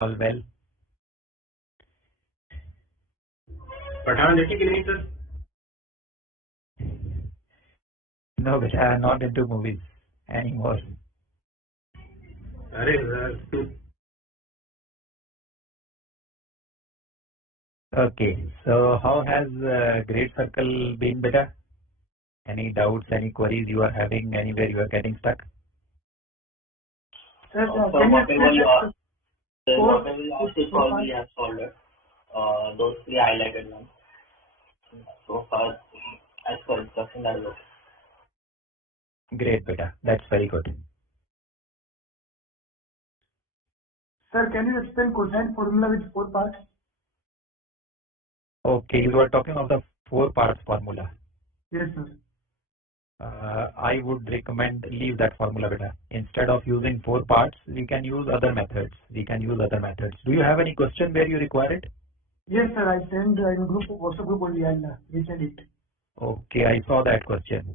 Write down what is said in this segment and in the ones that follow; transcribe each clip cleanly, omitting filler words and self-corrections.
All well? Pathan देखी कि नहीं sir? No, but I'm not into movies anymore. अरे sir Okay, so how has Great Circle been, beta? Any doubts, any queries you are having, anywhere you are getting stuck? Sir, whatever you asked for, we have solved it. Those three highlighted ones. So far, as per instruction, that is okay. Great, beta. That's very good. Sir, can you explain cosine formula with 4 parts? Okay, you are talking of the 4 parts formula. Yes, sir. I would recommend leave that formula, beta. Instead of using 4 parts, we can use other methods. Do you have any question where you require it? Yes, sir. I sent in group WhatsApp group only and resend it. Okay, I saw that question.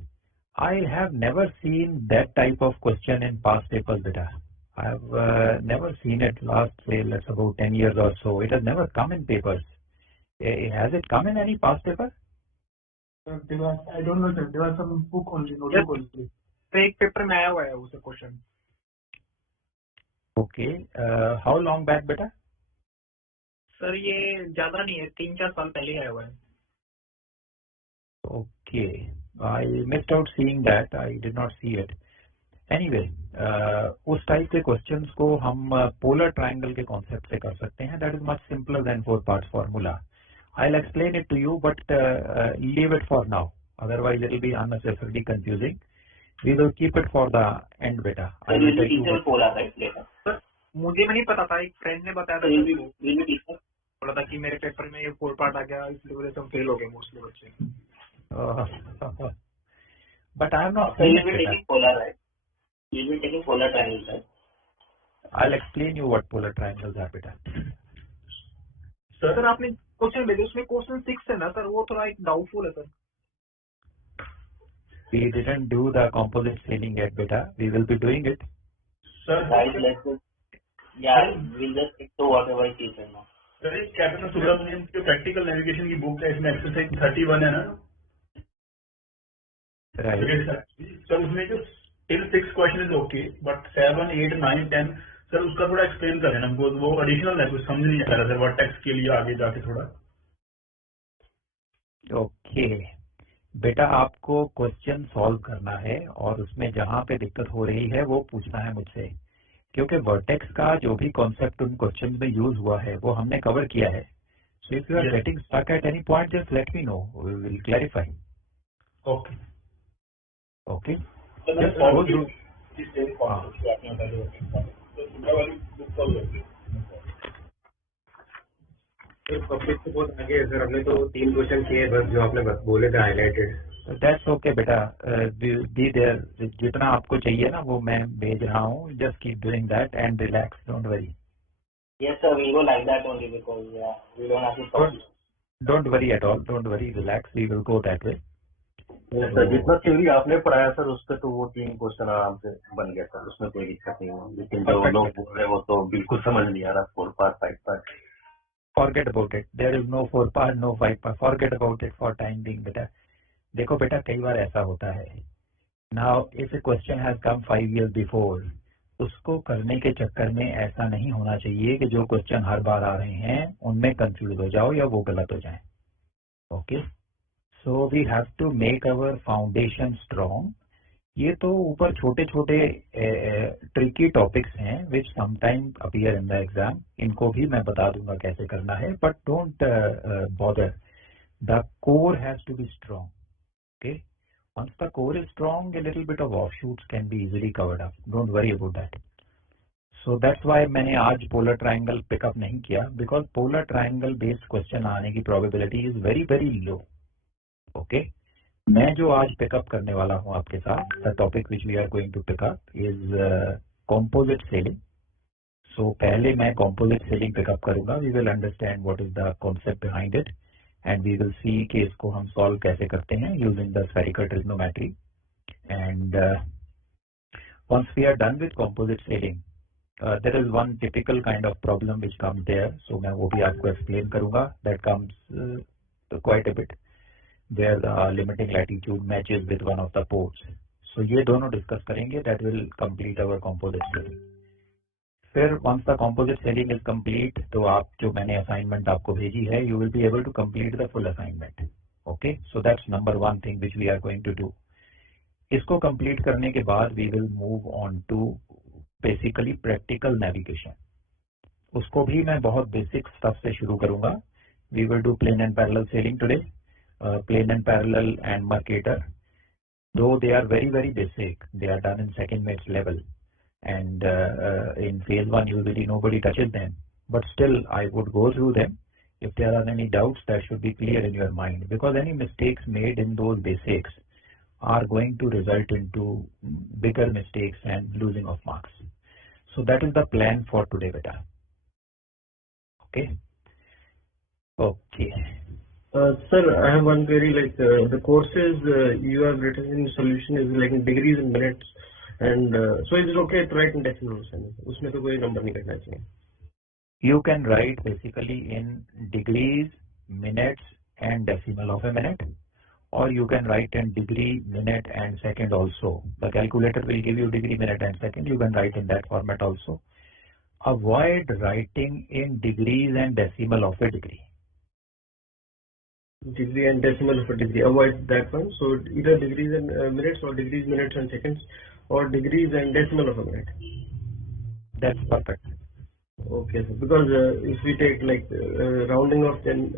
I have never seen that type of question in past papers, beta. I have never seen it last, say, let's about 10 years or so. It has never come in papers. Has it come in any past paper? I don't know, sir. There was some book only, notebook only. एक paper में आया हुआ है उसे question. Okay. How long back, beta? Sir ये ज्यादा नहीं है, 3-4 साल पहले आया हुआ है. Okay. I missed out seeing that. I did not see it. Anyway, उस टाइप के क्वेश्चंस को हम पोलर ट्रायंगल के कॉन्सेप्ट से कर सकते हैं. That is much simpler than 4 parts formula. I'll explain it to you, but leave it for now. Otherwise, it will be unnecessarily confusing. We will keep it for the end, beta. So you will teach them polar, right, later? Sir मुझे भी नहीं पता था, एक friend ने बताया था. will be teach them? बोला था कि मेरे पेपर में ये 4 पार्ट आ गया, इसलिए वजह से हम फेल हो गए मोस्टली बच्चे. But I am not So you saying will be taking polar, right? You will be taking polar triangles, right? I'll explain you what polar triangles are, beta. Sir आपने question भेजे, उसमें question 6 है ना sir, वो थोड़ा एक doubtful है sir. We didn't do the composite sailing yet, beta. We will be doing it. Sir, Guys, let's just, yeah, we'll just stick to whatever I teach them now. Sir इस captain Subramaniam की practical navigation की book है, इसमें exercise 31 है ना. Right. Sir उसमें जो till 6 question is okay, but 7, 8, 9, 10 sir उसका थोड़ा एक्सप्लेन करें ना, वो एडिशनल है, कुछ समझ नहीं आ रहा सर वर्टेक्स के लिए आगे जाके थोड़ा. ओके बेटा, आपको क्वेश्चन सॉल्व करना है और उसमें जहां पे दिक्कत हो रही है वो पूछना है मुझसे, क्योंकि वर्टेक्स का जो भी कॉन्सेप्ट उन क्वेश्चन में यूज हुआ है वो हमने कवर किया है. So if you are getting stuck at any point just let me know, we will clarify. Okay okay. Public तो बहुत आगे है सर, हमने तो 3 क्वेश्चन किए बस जो आपने बस बोले थे हाईलाइटेड. दैट्स ओके बेटा, बी देयर. जितना आपको चाहिए ना वो मैं भेज रहा हूँ. Just keep doing that and relax, don't worry. Yes, sir, we go like that only because we don't have to talk. Don't worry at all, don't worry, relax, we will go that way. Sir जितना theory आपने पढ़ाया sir उस पे तो वो 3 question आराम से बन गया सर, उसमें कोई दिक्कत नहीं हुआ. लेकिन जो लोग बोल रहे हैं वो तो बिल्कुल समझ नहीं आ रहा. 4 part 5 part. Forget about it. There is no 4 part, no 5 part. Forget about it for time being, बेटा. देखो बेटा, कई बार ऐसा होता है. Now, if a question has come 5 years before, उसको करने के चक्कर में ऐसा नहीं होना चाहिए कि जो क्वेश्चन हर बार आ रहे हैं उनमें कंफ्यूज हो जाओ या वो गलत हो जाए. Okay, so we have to make our foundation strong. ये तो ऊपर छोटे छोटे ट्रिकी टॉपिक्स हैं which sometime appear in the exam. इनको भी मैं बता दूंगा कैसे करना है, but don't bother. The core has to be strong. Okay, once the core is strong, a little bit of offshoots can be easily covered up. Don't worry about that. So that's why मैंने आज polar triangle pick up नहीं किया, because polar triangle based question आने की probability is very very low. Okay, मैं जो आज pick up करने वाला हूँ आपके साथ, the topic which we are going to pick up is composite sailing. So पहले मैं composite sailing pick up करूँगा. We will understand what is the concept behind it. And we will see कि इसको हम solve कैसे करते हैं using the spherical trigonometry. And once we are done with composite sailing, there is one typical kind of problem which comes there, so मैं वो भी आपको explain करूँगा. That comes quite a bit where the limiting latitude matches with one of the ports. So ये दोनों discuss करेंगे. That will complete our composite sailing. फिर once the composite sailing is complete, तो आप जो मैंने assignment आपको भेजी है, you will be able to complete the full assignment. Okay, so that's number one thing which we are going to do. इसको complete करने के बाद we will move on to basically practical navigation. उसको भी मैं बहुत basic stuff से शुरू करूँगा. We will do plane and parallel sailing today. Plane and parallel and Mercator. Though they are very, very basic, they are done in second mates level. And in phase 1 usually nobody touches them, but still I would go through them. If there are any doubts, that should be clear in your mind, because any mistakes made in those basics are going to result into bigger mistakes and losing of marks. So that is the plan for today, beta. Okay. Sir, I have one query. Like the courses you have written in solution is like in degrees and minutes. And so is it okay to write in decimals? उसमें तो कोई number नहीं करना चाहिए. You can write basically in degrees, minutes and decimal of a minute, or you can write in degree, minute and second also. The calculator will give you degree, minute and second. You can write in that format also. Avoid writing in degrees and decimal of a degree. Degree and decimal of a degree. Avoid that one. So either degrees and minutes, or degrees, minutes and seconds, or degrees and decimal of a minute. That's perfect. Okay, so because if we take like rounding off, then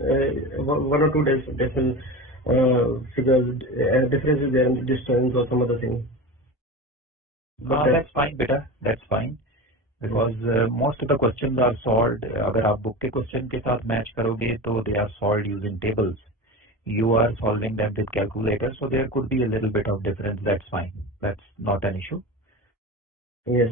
one or two decimal figures, differences there in distance or some other thing. That's fine, beta. That's fine. Because most of the questions are solved. अगर आप book के question के साथ match करोगे, तो they are solved using tables. You are solving them with calculator, so there could be a little bit of difference. That's fine. That's not an issue. Yes.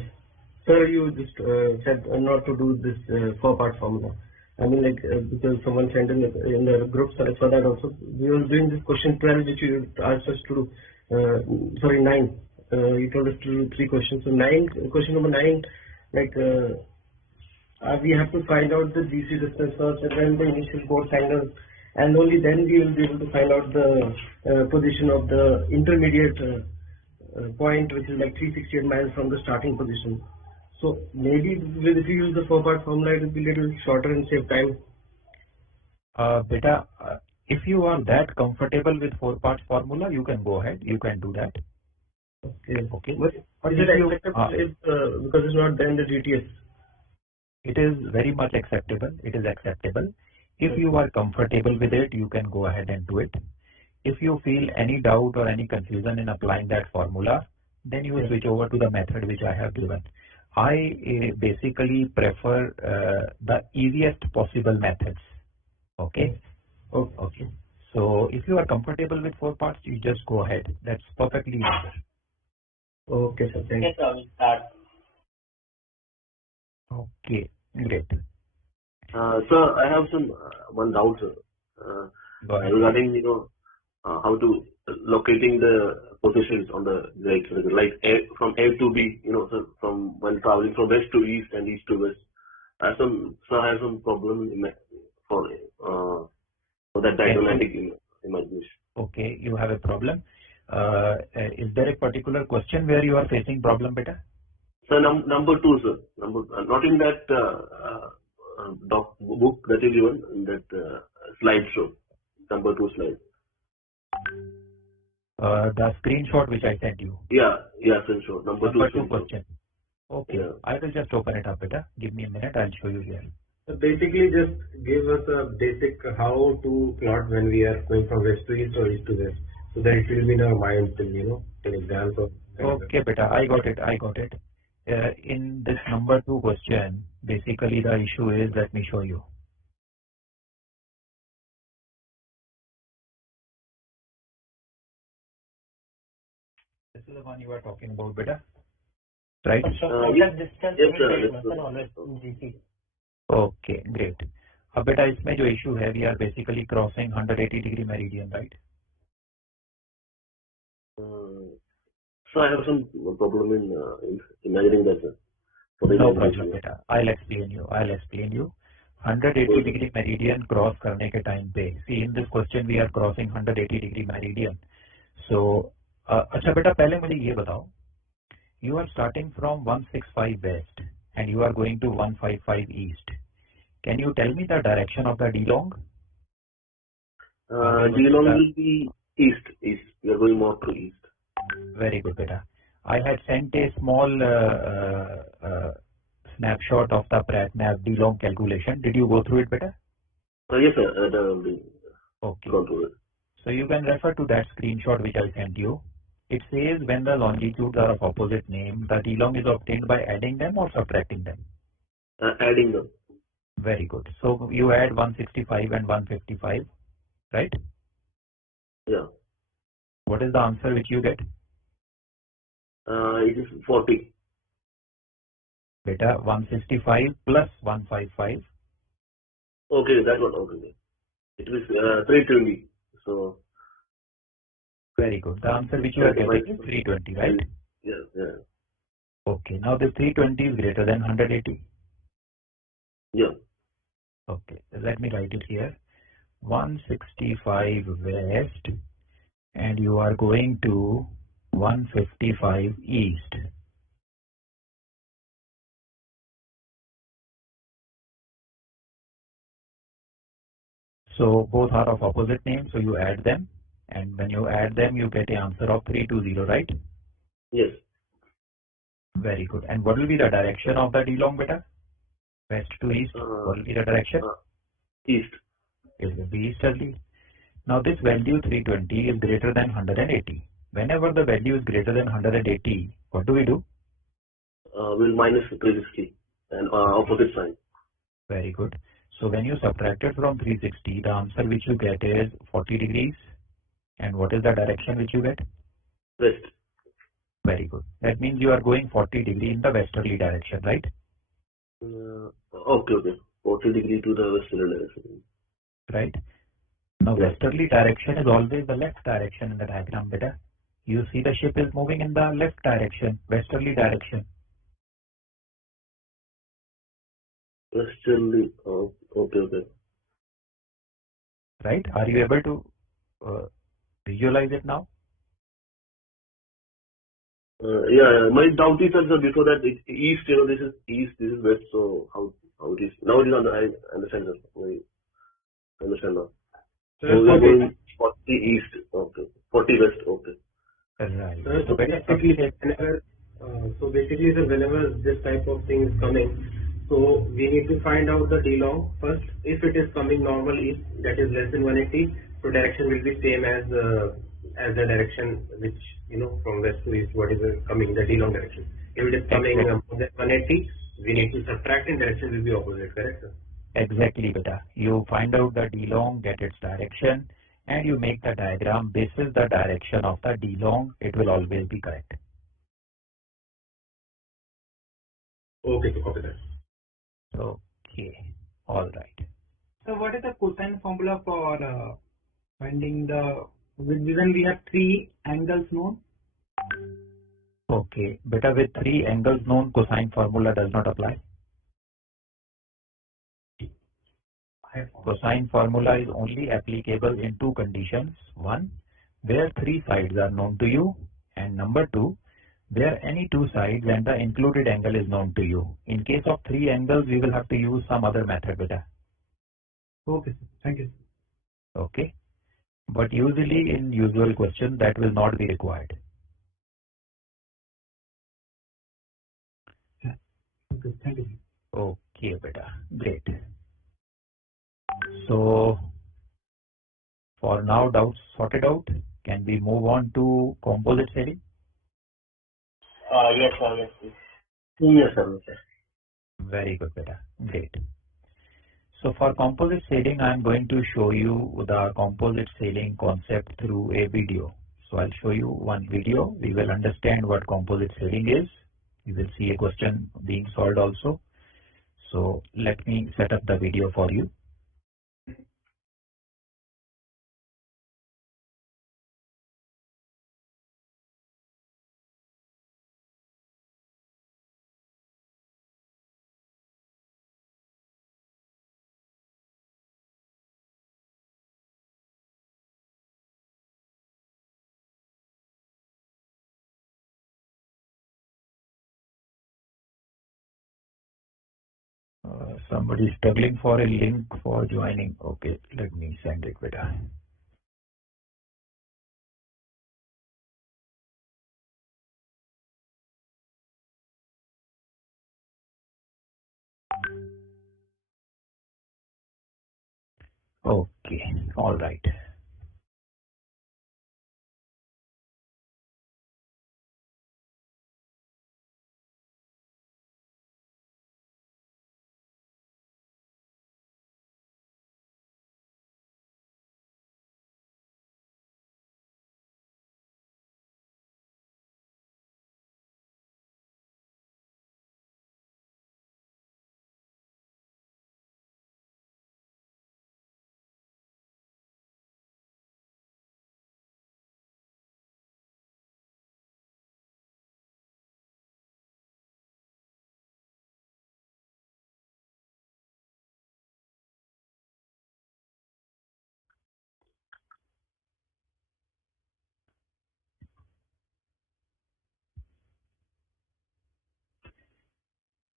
Sir, you just said not to do this 4-part formula. I mean, like because someone sent in the group for that also. We were doing this question 12, which you asked us to do. Sorry, 9. You told us to do 3 questions. So question number 9, like we have to find out the DC distance first, and then the initial course angle, and only then we will be able to find out the position of the intermediate point, which is like 368 miles from the starting position. So maybe if you use the 4-part formula, it will be a little shorter and save time. Beta, if you are that comfortable with 4-part formula, you can go ahead. You can do that. Okay. But is it acceptable because it's not there in the GTS? It is very much acceptable. It is acceptable. If you are comfortable with it, you can go ahead and do it. If you feel any doubt or any confusion in applying that formula, then you switch over to the method which I have given. I basically prefer the easiest possible methods. Okay. Okay. So if you are comfortable with 4 parts, you just go ahead. That's perfectly easy. Okay, sir. Thank you. Yes, sir, we'll start. Okay, great. Sir, I have one doubt, sir, regarding how to locating the positions on the grid, like from A to B, sir, from when traveling from west to east and east to west. I have some problem for that diagrammatic imagination. Okay, you have a problem. Is there a particular question where you are facing problem, beta? Sir, number 2, sir. Not in that book that is given in that slideshow. Number 2 slide. The screenshot which I sent you. Yeah, sir, sure. Number 2 question. Okay, yeah. I will just open it up, beta. Give me a minute. I'll show you here. So basically, just give us a basic how to plot when we are going from west to east or east to west, so that it will be in our mind till till exams. Okay, beta. I got it. In this number 2 question, basically the issue is, let me show you. This is the one you are talking about, beta, right? Yes, Okay, great. अब बेटा इसमें जो issue है, we are basically crossing 180-degree meridian, right? So I have some problem in imagining that, sir. No problem, beta. I'll explain you. 180 degree meridian cross करने के time पे. See, in this question we are crossing 180 degree meridian. So, अच्छा बेटा पहले मुझे ये बताओ. You are starting from 165 west and you are going to 155 east. Can you tell me the direction of the D long? D long will be east. We are going more to east. Very good, beta. I had sent a small snapshot of the PratNav D long calculation. Did you go through it, beta? Yes, sir. Okay. Gone through it. So you can refer to that screenshot which I sent you. It says when the longitudes are of opposite name, the D long is obtained by adding them or subtracting them? Adding them. Very good. So you add 165 and 155, right? Yeah. What is the answer which you get? It is 40. Beta, 165 plus 155. Okay, that one. Okay. It is 320. So. Very good. The answer which you are getting is 320, right? Yeah. Okay. Now this 320 is greater than 180. Yeah. Okay. Let me write it here. 165 west and you are going to 155 east. So both are of opposite name, so you add them, and when you add them you get an answer of 320, right? Yes. Very good. And what will be the direction of the D long, beta? West to east. What will be the direction? East. It will be easterly. Now this value 320 is greater than 180. Whenever the value is greater than 180, what do we do? We'll minus 360 and opposite sign. Very good. So when you subtract it from 360, the answer which you get is 40 degrees. And what is the direction which you get? West. Very good. That means you are going 40 degree in the westerly direction, right? Okay. 40 degree to the westerly direction. Right. Now westerly direction is always the left direction in the diagram, beta. You see the ship is moving in the left direction, westerly direction. Westerly. Okay. Right? Are you able to visualize it now? Yeah. My doubt is that before that it's east. This is east. This is west. So how it is now? It is on. I understand. I understand now. So we are going 40 east. Okay. 40 west. Okay. Right. So basically, whenever this type of thing is coming, so we need to find out the D long first. If it is coming normal east, that is less than 180, so direction will be same as the direction which from west to east, what is coming, the D long direction. If it is coming more than 180, we need to subtract and direction will be opposite, correct, sir? Exactly, beta. You find out the D long, get its direction, and you make the diagram. This is the direction of the D long. It will always be correct. Okay, so copy that. Okay, all right. So what is the cosine formula for finding when we have three angles known? Okay, beta, with three angles known, cosine formula does not apply. Cosine formula is only applicable in two conditions. One, where three sides are known to you, and number two, where any two sides and the included angle is known to you. In case of three angles, we will have to use some other method, beta. Okay, sir. Thank you. Okay, but usually in usual question that will not be required. Okay, thank you. Okay, beta, great. So for now, doubts sorted out. Can we move on to composite sailing? Yes, sir. Yes, please. Yes, sir. Very good, beta. Great. So for composite sailing, I am going to show you the composite sailing concept through a video. So I'll show you one video. We will understand what composite sailing is. You will see a question being solved also. So let me set up the video for you. Somebody is struggling for a link for joining. Okay, let me send it, beta. Okay, all right.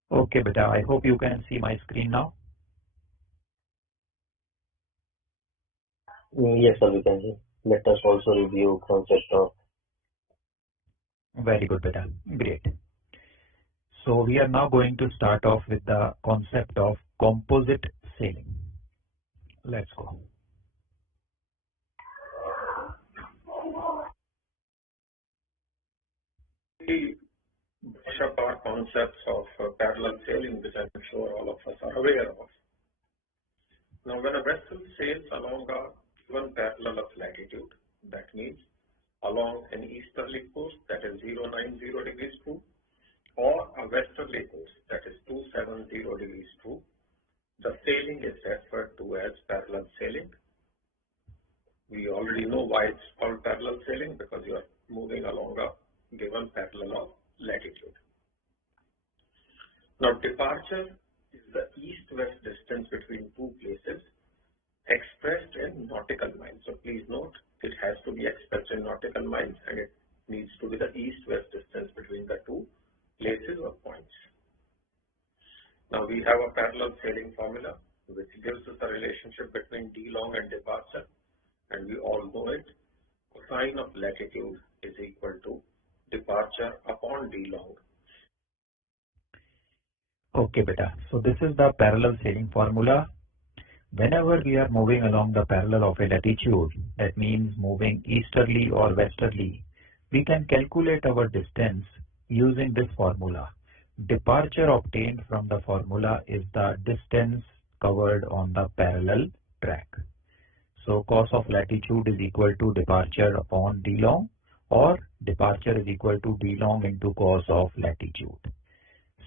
Okay, beta. I hope you can see my screen now. Yes, sir, we can see. Let us also review concept of. Very good, beta. Great. So we are now going to start off with the concept of composite sailing. Let's go. We brush up our concepts of parallel sailing, which I'm sure all of us are aware of. Now, when a vessel sails along a given parallel of latitude, that means along an easterly course, that is 090 degrees true, or a westerly course, that is 270 degrees true, the sailing is referred to as parallel sailing. We already know why it's called parallel sailing, because you are moving along a given parallel of latitude. Now, departure is the east-west distance between two places expressed in nautical miles. So please note, it has to be expressed in nautical miles, and it needs to be the east-west distance between the two places or points. Now, we have a parallel sailing formula which gives us a relationship between d long and departure, and we all know it. Cosine of latitude is equal to departure upon d long. Okay, beta. So this is the parallel sailing formula. Whenever we are moving along the parallel of a latitude, that means moving easterly or westerly, we can calculate our distance using this formula. Departure obtained from the formula is the distance covered on the parallel track. So cos of latitude is equal to departure upon d long, or departure is equal to d long into cos of latitude.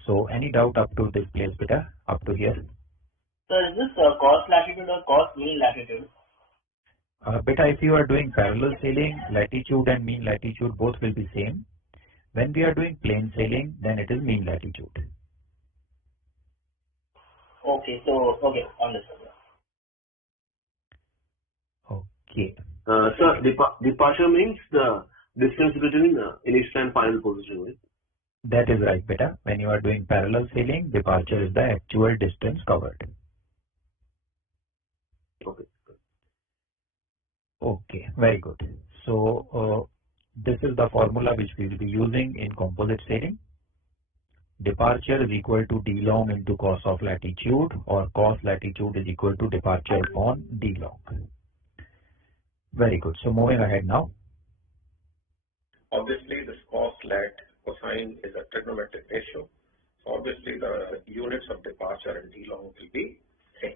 So any doubt up to this place, beta, up to here? So is this cos latitude or cos mean latitude? Beta, if you are doing parallel sailing, latitude and mean latitude both will be same. When we are doing plain sailing, then it is mean latitude. Okay, so okay, understood. Okay. Sir, departure means the distance between initial and final position, right? That is right, beta. When you are doing parallel sailing, departure is the actual distance covered. Okay. Okay, very good. So this is the formula which we will be using in composite sailing. Departure is equal to d long into cos of latitude, or cos latitude is equal to departure upon d long. Very good. So moving ahead now. Obviously, this cos lat cosine is a trigonometric ratio. So obviously, the units of departure and d long will be same.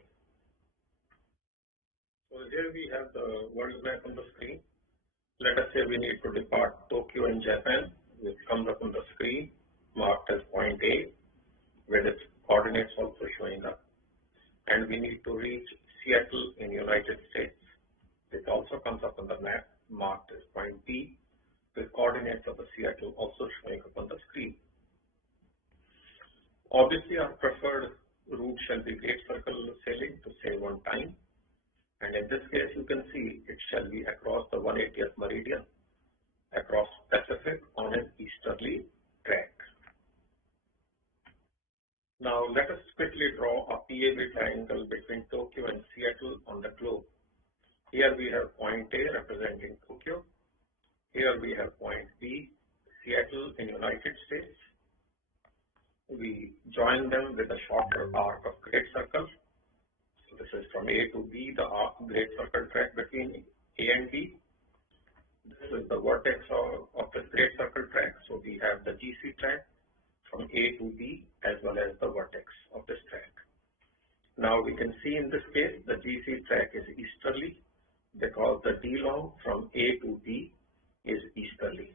So here we have the world map on the screen. Let us say we need to depart Tokyo in Japan, which comes up on the screen, marked as point A, with its coordinates also showing up. And we need to reach Seattle in United States, which also comes up on the map, marked as point B, with coordinates of the Seattle also showing up on the screen. Obviously, our preferred route shall be Great Circle sailing to save on time. And in this case, you can see it shall be across the 180th meridian, across Pacific on an easterly track. Now let us quickly draw a PAB triangle between Tokyo and Seattle on the globe. Here we have point A representing Tokyo. Here we have point B, Seattle in United States. We join them with a shorter arc of great circle. So this is from A to B, the great circle track between A and B. This is the vertex of the great circle track. So we have the GC track from A to B as well as the vertex of this track. Now we can see in this case the GC track is easterly because the D long from A to B is easterly.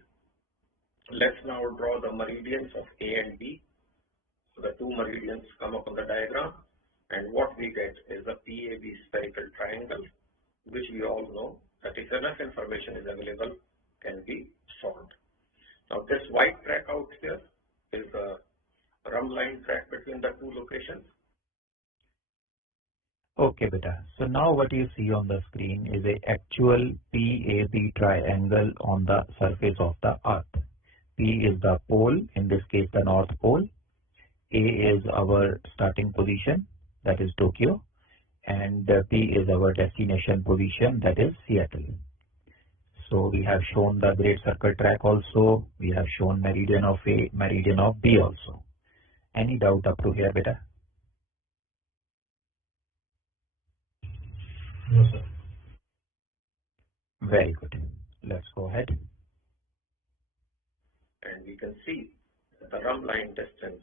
Let's now draw the meridians of A and B. So the two meridians come up on the diagram, and what we get is a PAB spherical triangle, which we all know that if enough information is available, can be solved. Now this white track out here is the rhumb line track between the two locations. Okay, beta. So now what you see on the screen is a actual PAB triangle on the surface of the Earth. P is the pole, in this case the North Pole. A is our starting position, that is Tokyo, and P is our destination position, that is Seattle. So we have shown the great circle track also. We have shown meridian of A, meridian of B also. Any doubt up to here, beta? No, sir. Very good. Let's go ahead. And we can see that the rhumb line distance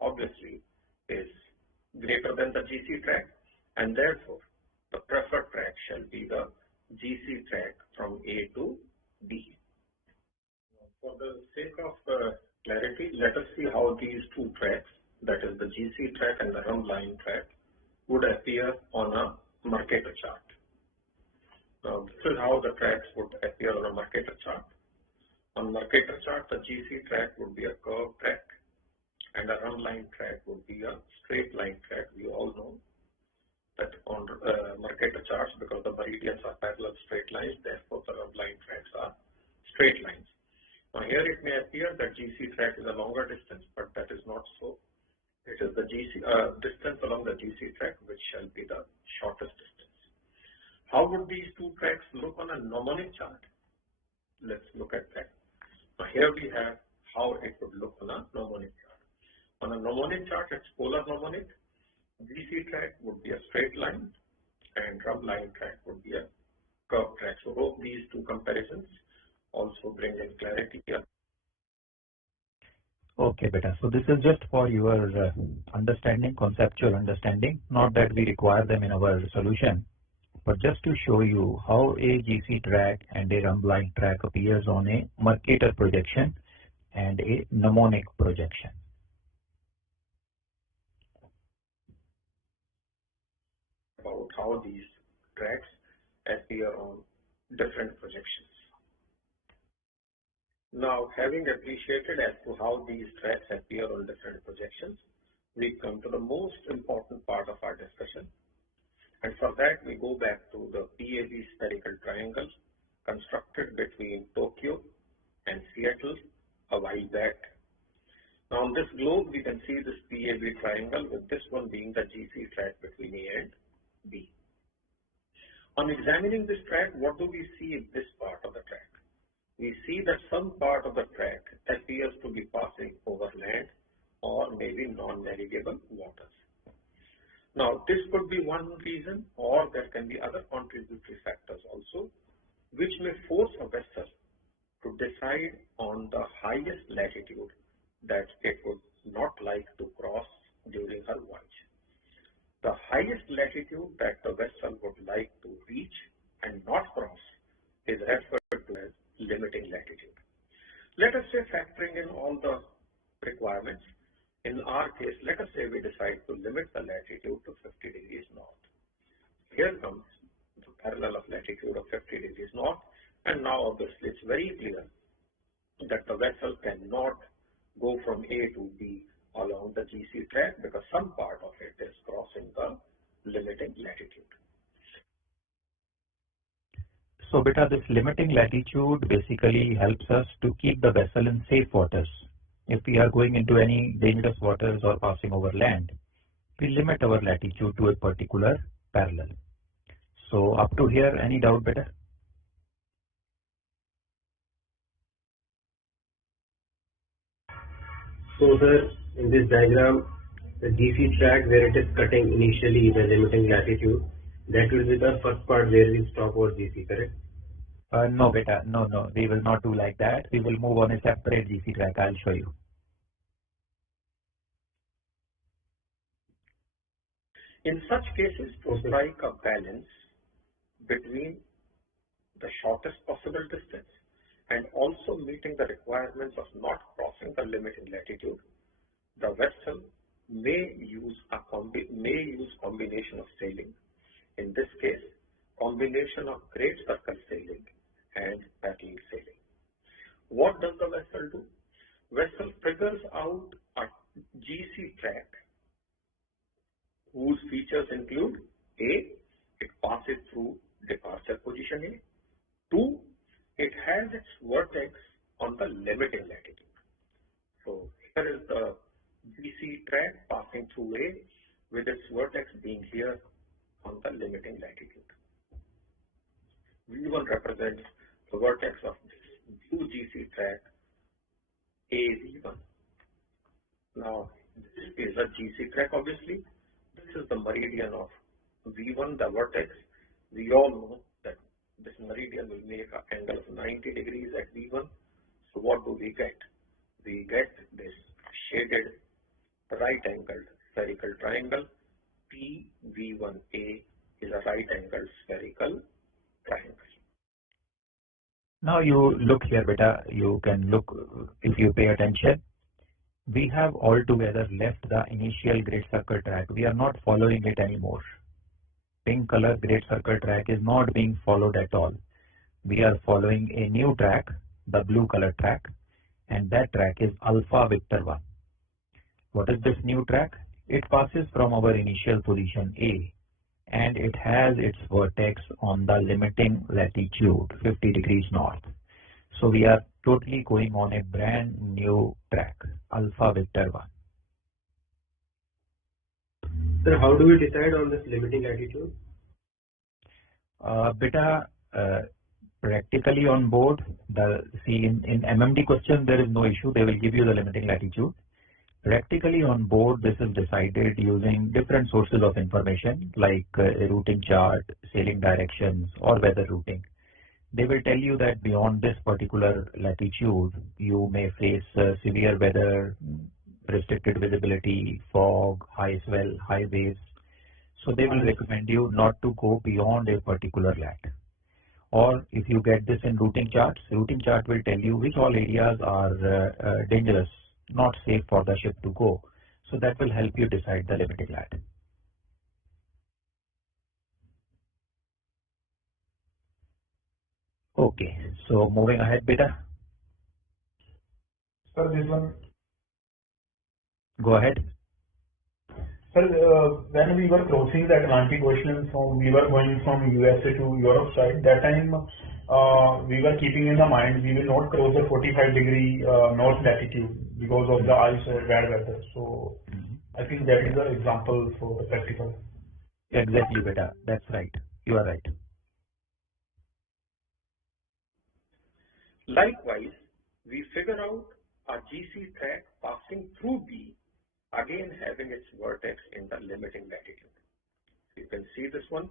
obviously is greater than the GC track, and therefore the preferred track shall be the GC track from A to B. For the sake of clarity, let us see how these two tracks, that is the GC track and the rhumb line track, would appear on a Mercator chart. Now this is how the tracks would appear on a Mercator chart. On Mercator chart, the GC track would be a curved track, and a rhumb line track would be a straight line track. We all know that on Mercator charts, because the meridians are parallel straight lines, therefore the rhumb line tracks are straight lines. Now here it may appear that GC track is a longer distance, but that is not so. It is the GC distance along the GC track which shall be the shortest distance. How would these two tracks look on a mnemonic chart? Let's look at that. Now here we have how it would look on a mnemonic chart. On a mnemonic chart, it's polar mnemonic. GC track would be a straight line, and rhumb line track would be a curved track. So hope these two comparisons also bring in clarity here. Okay, beta. So this is just for your understanding, conceptual understanding, not that we require them in our solution, but just to show you how a GC track and a rhumb line track appears on a Mercator projection and a mnemonic projection. About how these tracks appear on different projections. Now, having appreciated as to how these tracks appear on different projections, we come to the most important part of our discussion. And for that, we go back to the PAB spherical triangle constructed between Tokyo and Seattle a while back. Now, on this globe, we can see this PAB triangle, with this one being the GC track between A and B. On examining this track, what do we see in this part of the track? We see that some part of the track appears to be passing over land or maybe non-navigable waters. Now, this could be one reason, or there can be other contributory factors also, which may force a vessel to decide on the highest latitude that it would not like to cross during her voyage. The highest latitude that the vessel would like to reach and not cross is referred to as limiting latitude. Let us say, factoring in all the requirements, in our case, let us say we decide to limit the latitude to 50 degrees north. Here comes the parallel of latitude of 50 degrees north, and now obviously it's very clear that the vessel cannot go from A to B along the GC track because some part of it is crossing the limiting latitude. So beta, this limiting latitude basically helps us to keep the vessel in safe waters. If we are going into any dangerous waters or passing over land, we limit our latitude to a particular parallel. So up to here, any doubt better? So sir, in this diagram, the GC track where it is cutting initially the limiting latitude, that will be the first part where we stop our GC, correct? No, beta, no, we will not do like that. We will move on a separate GC track. I'll show you. In such cases, to strike a balance between the shortest possible distance and also meeting the requirements of not crossing the limiting latitude, the vessel may use combination of sailing. In this case, combination of great circle sailing and parallel sailing. What does the vessel do? Vessel figures out a GC track whose features include A, it passes through departure position A. 2, it has its vertex on the limiting latitude. So here is the GC track passing through A with its vertex being here on the limiting latitude. V1 represents the vertex of this blue GC track AV1. Now this is a GC track obviously. This is the meridian of V1, the vertex. We all know that this meridian will make an angle of 90 degrees at V1. So what do we get? We get this shaded right angled spherical triangle. PV1A is a right angled spherical triangle. Now you look here, beta. You can look if you pay attention. We have altogether left the initial great circle track. We are not following it anymore. Pink color great circle track is not being followed at all. We are following a new track, the blue color track, and that track is Alpha Victor 1. What is this new track? It passes from our initial position A, and it has its vertex on the limiting latitude 50 degrees north. So we are totally going on a brand new track, Alpha Victor 1. Sir, how do we decide on this limiting latitude? Beta, practically on board, in MMD question there is no issue. They will give you the limiting latitude. Practically on board, this is decided using different sources of information like a routing chart, sailing directions, or weather routing. They will tell you that beyond this particular latitude, you may face severe weather, restricted visibility, fog, high swell, high waves. So they will recommend you not to go beyond a particular lat. Or if you get this in routing chart will tell you which all areas are dangerous, not safe for the ship to go. So that will help you decide the limiting lat. Okay, so moving ahead, beta. Sir, this one. Go ahead. Sir, when we were crossing the Atlantic Ocean, we were going from USA to Europe side. That time we were keeping in the mind we will not cross the 45-degree north latitude because of the ice or bad weather. So I think that is the example for the practical. Exactly, beta. That's right. You are right. Likewise, we figure out a GC track passing through B, again having its vertex in the limiting latitude. You can see this one.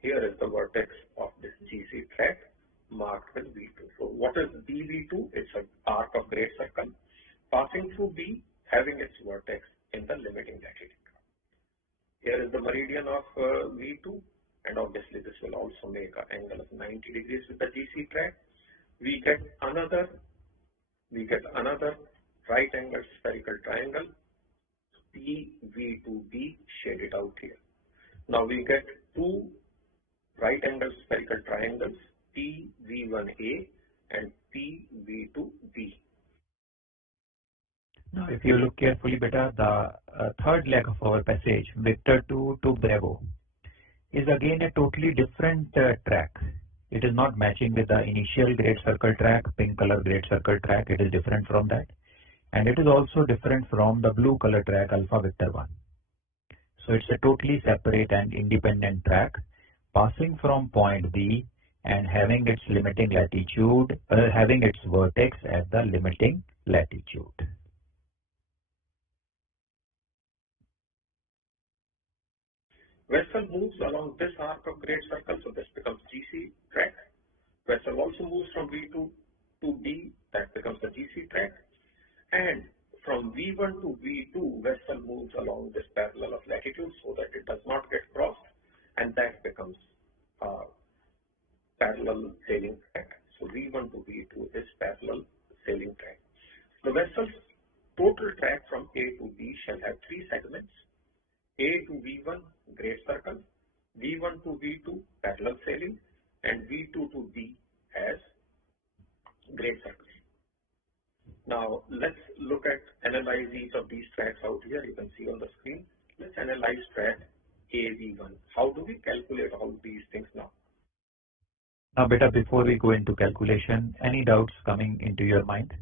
Here is the vertex of this GC track marked with V2. So what is BV2? It's an arc of great circle passing through B, having its vertex in the limiting latitude. Here is the meridian of V2, and obviously this will also make an angle of 90 degrees with the GC track. We get another right angled spherical triangle, PV2B shaded out here. Now we get two right angled spherical triangles, PV1A and PV2B. Now if you look carefully, beta, the third leg of our passage, Victor 2 to Bravo, is again a totally different track. It is not matching with the initial great circle track, pink color great circle track. It is different from that. And it is also different from the blue color track, Alpha Victor 1. So it's a totally separate and independent track passing from point B and having its limiting latitude, having its vertex at the limiting latitude. Vessel moves along this arc of great circle, so this becomes GC track. Vessel also moves from V2 to D, that becomes the GC track. And from V1 to V2, vessel moves along this parallel of latitude so that it does not get crossed, and that becomes parallel sailing track. So V1 to V2 is parallel sailing track. The vessel's total track from A to B shall have three segments: A to V1, great circle; V1 to V2, parallel sailing; and V2 to D as great circle. Now let's look at analyze each of these tracks out here. You can see on the screen. Let's analyze track AV1. How do we calculate all these things now? Now beta, before we go into calculation, any doubts coming into your mind?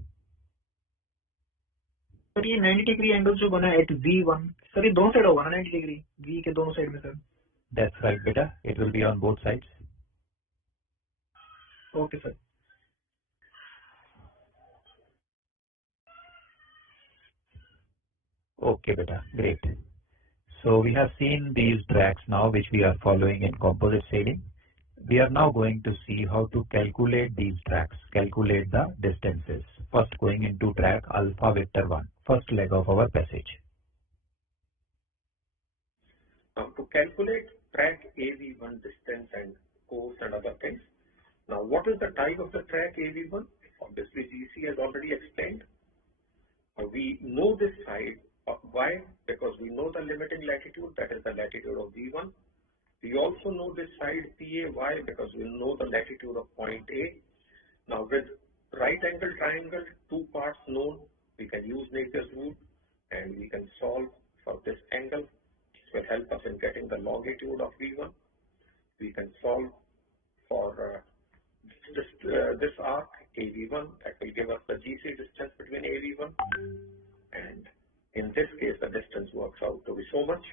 Sir ये 90 degree angle जो बना है at V1, sir ये दोनों side होगा ना 90 degree V के दोनों साइड में sir? That's right beta, it will be on both sides. Okay sir. Okay beta, great. So we have seen these tracks now which we are following in composite sailing. We are now going to see how to calculate these tracks, calculate the distances. First going into track alpha vector 1, first leg of our passage. Now to calculate track AV1 distance and course and other things. Now what is the type of the track AV1? Obviously GC has already explained. We know this side. Why? Because we know the limiting latitude, that is the latitude of V1. We also know this side PA. Why? Because we know the latitude of point A. Now with right angle triangle, two parts known, we can use Napier's rule and we can solve for this angle. This will help us in getting the longitude of V1. We can solve for this arc AV1, that will give us the GC distance between AV1, and in this case the distance works out to be so much.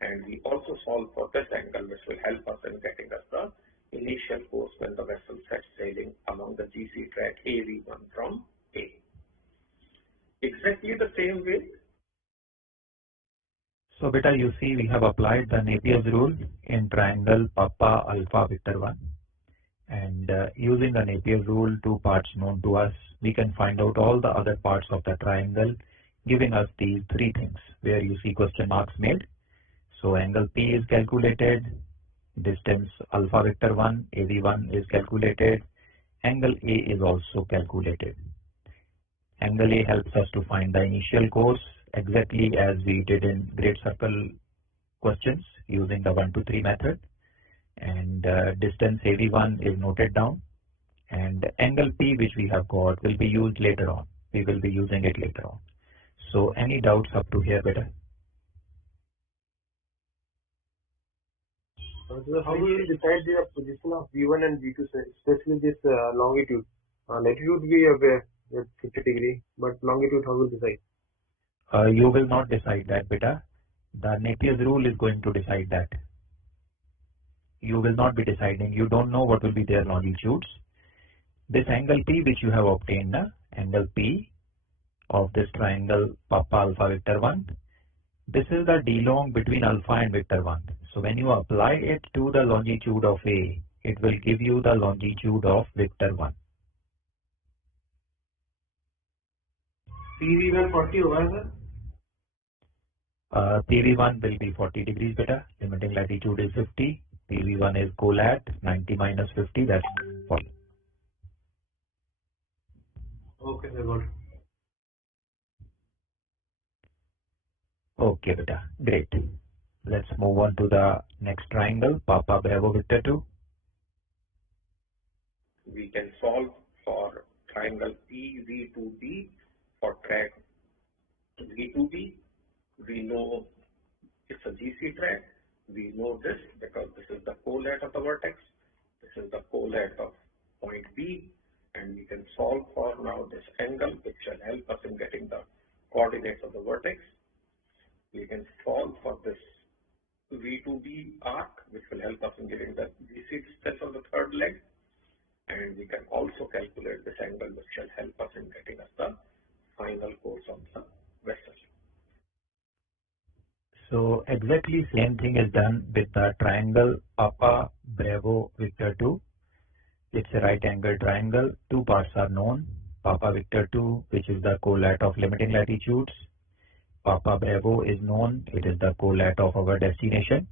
And we also solve for this angle, which will help us in getting us the initial course when the vessel sets sailing along the GC track AV1 from A. Exactly the same way. So beta, you see we have applied the Napier's rule in triangle Papa Alpha Vector 1, and using the Napier's rule, two parts known to us, we can find out all the other parts of the triangle, giving us these three things where you see question marks made. So angle P is calculated, distance alpha vector 1 AV1 is calculated, angle A is also calculated. Angle A helps us to find the initial course exactly as we did in great circle questions using the 1 to 3 method, and distance AV1 is noted down, and angle P which we have got will be used later on. We will be using it later on. So any doubts up to here beta? How do you decide the position of V1 and V2, especially this longitude? Latitude we are aware at 50 degree, but longitude how will you decide? You will not decide that beta. The Napier's rule is going to decide that. You will not be deciding. You don't know what will be their longitudes. This angle P which you have obtained, angle P of this triangle Papa Alpha Vector 1, this is the D long between alpha and vector 1. So when you apply it to the longitude of A, it will give you the longitude of vector 1. PV1 40 होगा sir? PV1 will be 40 degrees beta. Limiting latitude is 50. PV1 is colat. 90 minus 50, that's 40. Okay, sir, good. Okay beta, great. Let's move on to the next triangle, Papa Bravo Vector 2. We can solve for triangle PV2B for track V2B. We know it's a GC track. We know this because this is the colat of the vertex. This is the colat of point B, and we can solve for now this angle, which shall help us in getting the coordinates of the vertex. We can solve for this V2B arc, which will help us in getting the GC distance on the third leg. And we can also calculate this angle, which shall help us in getting us the final course of the vessel. So exactly same thing is done with the triangle Papa Bravo Victor 2. It's a right angle triangle. Two parts are known. Papa Victor 2, which is the colat of limiting latitudes. Papa Bravo is known. It is the colat of our destination.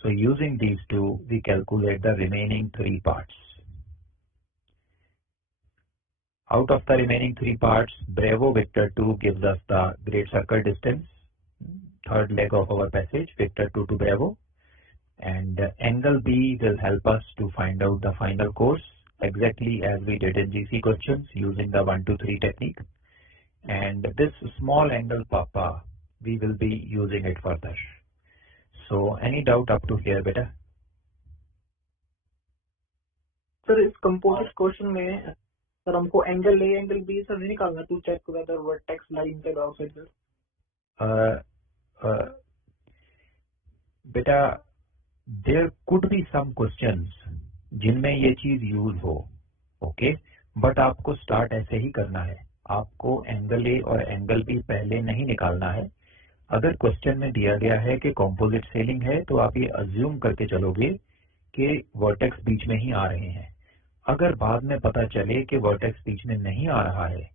So using these two, we calculate the remaining three parts. Out of the remaining three parts, Bravo Victor 2 gives us the great circle distance, third leg of our passage, Victor 2 to Bravo. And angle B will help us to find out the final course, exactly as we did in GC questions using the 1, 2, 3 technique. And this small angle Papa, we will be using it further. So any doubt up to here, beta? Sir, इस composite question में sir हमको angle A, angle B sir नहीं निकालना to check whether vertex lie inside or outside sir. Beta, there could be some questions जिनमें ये चीज use हो, okay, but आपको स्टार्ट ऐसे ही करना है. आपको एंगल ए और एंगल बी पहले नहीं निकालना है. अगर क्वेश्चन में दिया गया है कि कॉम्पोजिट सेलिंग है तो आप ये अज्यूम करके चलोगे कि वर्टेक्स बीच में ही आ रहे हैं. अगर बाद में पता चले कि वर्टेक्स बीच में नहीं आ रहा है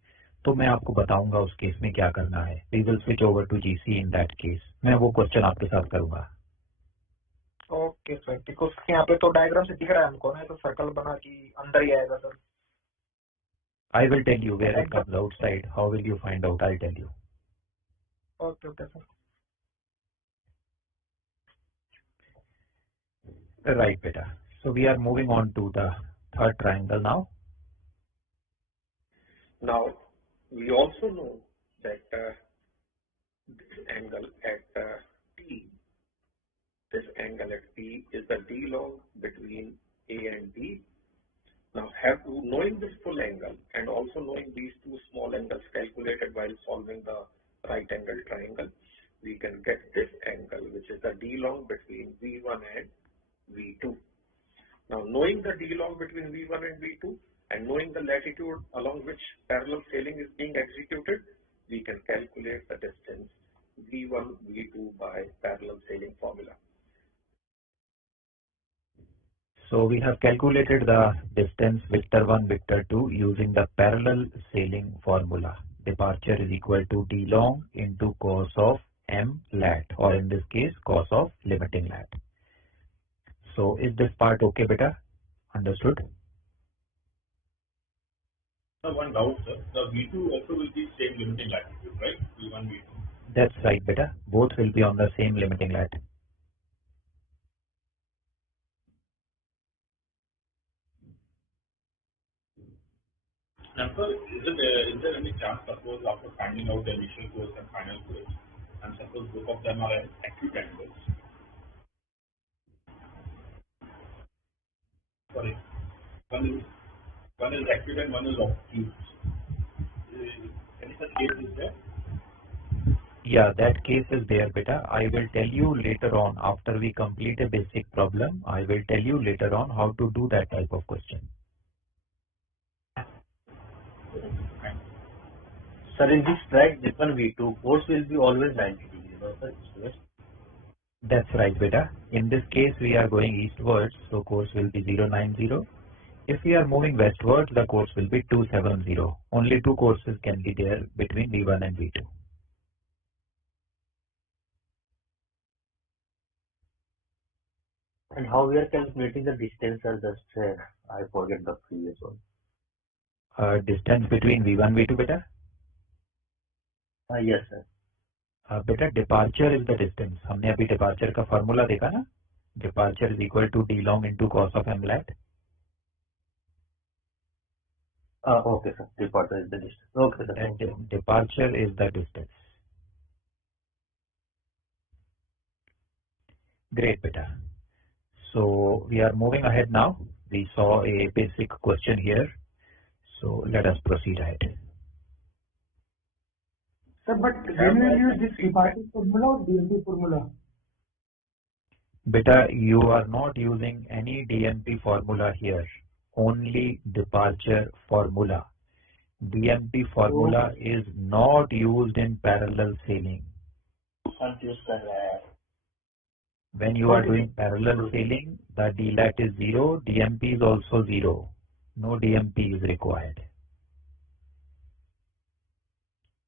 तो मैं आपको बताऊंगा उस केस में क्या करना है. We will switch over to GC in that case. मैं वो क्वेश्चन आपके साथ करूंगा. ओके सर, बिकॉज यहाँ पे तो डायग्राम से दिख रहा है हमको ना, तो सर्कल बना कि अंदर ही आएगा sir. I will tell you where it comes outside. How will you find out? I'll tell you. Okay, okay, sir. Right, beta. So we are moving on to the third triangle now. Now, we also know that this angle at T, this angle at P is the D long between A and B. Now, knowing this full angle and also knowing these two small angles calculated while solving the right angle triangle, we can get this angle, which is the D long between V1 and V2. Now, knowing the D long between V1 and V2 and knowing the latitude along which parallel sailing is being executed, we can calculate the distance V1, V2 by parallel sailing formula. So we have calculated the distance Victor 1, Victor 2 using the parallel sailing formula. Departure is equal to D long into cos of M lat, or in this case cos of limiting lat. So is this part okay, beta? Understood? One doubt, sir. The V2 also will be same limiting latitude, right? V1, V2. That's right, beta. Both will be on the same limiting lat. And sir, is there any chance, suppose after finding out the initial course and final course, and suppose both of them are at acute angles? Sorry, one is acute and one is obtuse. Any such case is there? Yeah, that case is there, beta. I will tell you later on after we complete a basic problem. I will tell you later on how to do that type of question. Sir, in this track, V1, V2, course will be always 90 degrees, no, sir? Yes. That's right, beta. In this case, we are going eastwards, so course will be 090. If we are moving westwards, the course will be 270. Only two courses can be there between V1 and V2. And how we are calculating the distance, sir? Just I forget the previous one. Distance between V1 V2, beta? Yes, sir. बेटा departure is the distance. हमने अभी departure का formula देखा ना. Departure is equal to D long into cos of M lat. Okay, sir. Departure is the distance. Okay, sir. And departure is the distance. Great, beta. So we are moving ahead now. We saw a basic question here. So let us proceed ahead. Sir, but when we use this departure formula or DMP formula? Beta, you are not using any DMP formula here, only departure formula. DMP formula is not used in parallel sailing. When you are doing parallel sailing, the DLAT is 0, DMP is also 0. No DMP is required.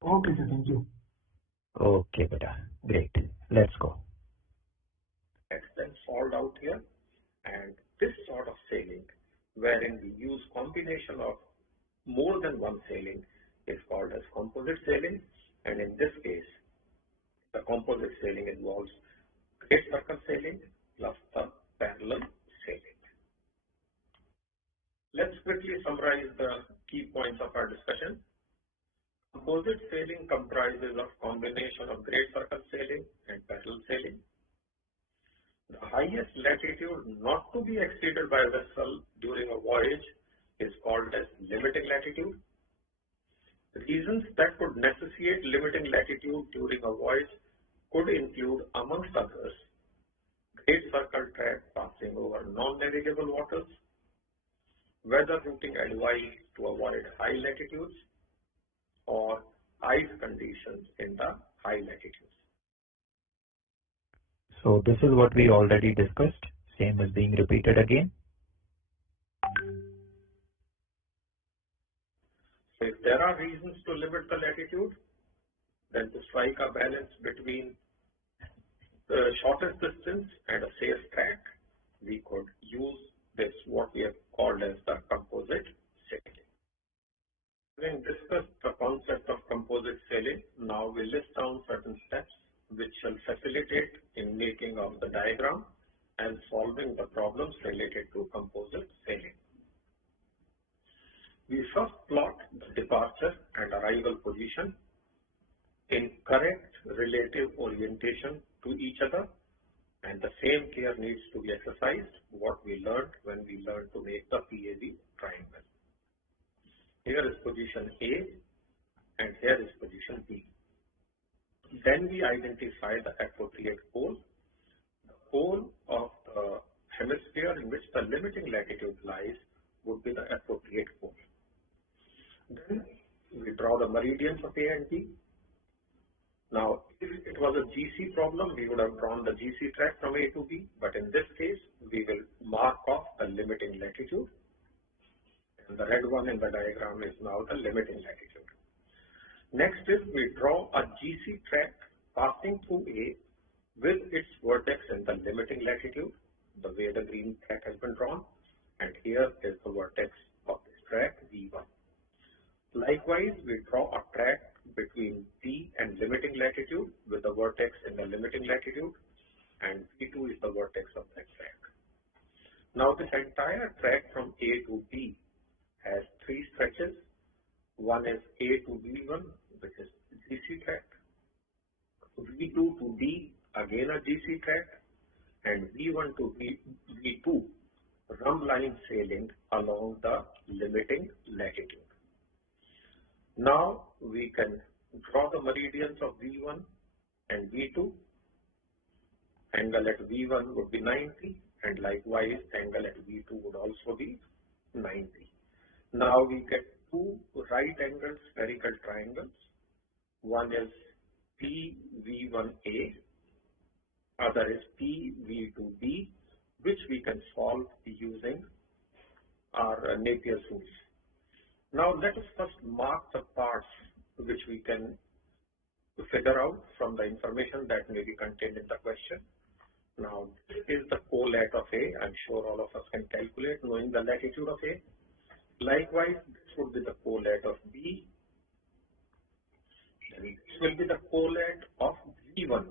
Okay, sir. Thank you. Okay, beta. Great. Let's go. Then solved out here, and this sort of sailing, wherein we use combination of more than one sailing, is called as composite sailing, and in this case, the composite sailing involves great circle sailing plus the parallel sailing. Let's quickly summarize the key points of our discussion. Composite sailing comprises of combination of great circle sailing and parallel sailing. The highest latitude not to be exceeded by a vessel during a voyage is called as limiting latitude. Reasons that could necessitate limiting latitude during a voyage could include, amongst others, great circle track passing over non-navigable waters, weather routing advised to avoid high latitudes, or ice conditions in the high latitudes. So this is what we already discussed. Same is being repeated again. So if there are reasons to limit the latitude, then to strike a balance between the shortest distance and a safe track, we could use this, what we have called as the composite sailing. Having discussed the concept of composite sailing, now we list down certain steps which shall facilitate in making of the diagram and solving the problems related to composite sailing. We first plot the departure and arrival position in correct relative orientation to each other, and the same care needs to be exercised what we learned when we learned to make the PAV triangle. Here is position A and here is position B. Then we identify the appropriate pole. The pole of the hemisphere in which the limiting latitude lies would be the appropriate pole. Then we draw the meridians of A and B. Now, if it was a GC problem, we would have drawn the GC track from A to B, but in this case, we will mark off the limiting latitude. And the red one in the diagram is now the limiting latitude. Next is we draw a GC track passing through A with its vertex in the limiting latitude, the way the green track has been drawn, and here is the vertex of this track, V1. Likewise, we draw a track between B and limiting latitude with the vertex in the limiting latitude, and V2 is the vertex of that track. Now, this entire track from A to B has three stretches. One is A to B1, which is GC track, V2 to D, again a GC track, and V1 to V2, rump line sailing along the limiting latitude. Now we can draw the meridians of V1 and V2. Angle at V1 would be 90, and likewise angle at V2 would also be 90. Now we get two right angled spherical triangles. One is PV1A, other is PV2B, which we can solve using our Napier tools. Now let us first mark the parts which we can figure out from the information that may be contained in the question. Now this is the colet of A. I'm sure all of us can calculate knowing the latitude of A. Likewise, this would be the colet of B. And this will be the colet of V1.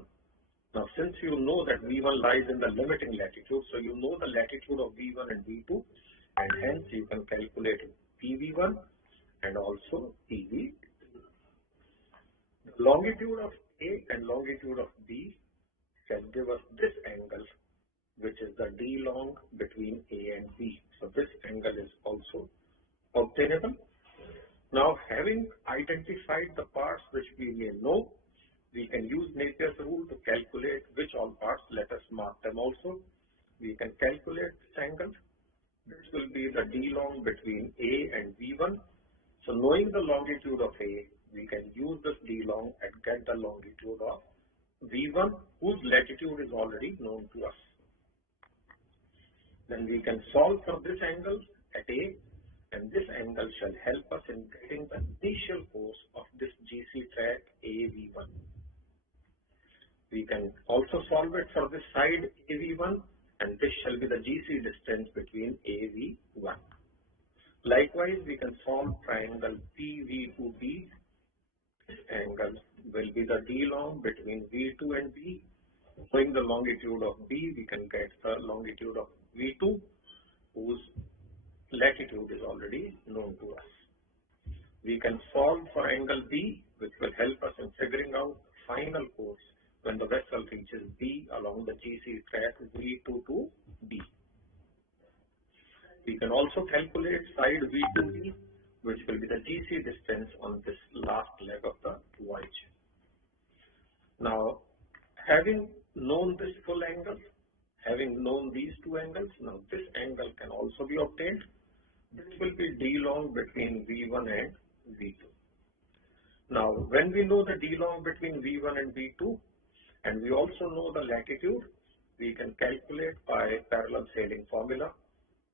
Now since you know that V1 lies in the limiting latitude, so you know the latitude of V1 and V2, and hence you can calculate PV1 and also PV. The longitude of A and longitude of B can give us this angle, which is the D long between A and B. So this angle is also obtainable. Now, having identified the parts which we may know, We can use Napier's rule to calculate which all parts. Let us mark them also. We can calculate this angle. This will be the D long between A and V1. So knowing the longitude of A, we can use this D long and get the longitude of V1, whose latitude is already known to us. Then we can solve for this angle at A, and this angle shall help us in getting the initial course of this GC track AV1. We can also solve it for this side AV1, and this shall be the GC distance between AV1. Likewise, we can solve triangle PV2B. This angle will be the D long between V2 and B. Knowing the longitude of B, we can get the longitude of V2, whose latitude is already known to us. We can solve for angle B, which will help us in figuring out the final course when the vessel reaches B along the GC track V2 to B. We can also calculate side V2B, which will be the GC distance on this last leg of the voyage. Now, having known this full angle, having known these two angles, now this angle can also be obtained. This will be D long between V1 and V2. Now, when we know the D long between V1 and V2, and we also know the latitude, we can calculate by parallel sailing formula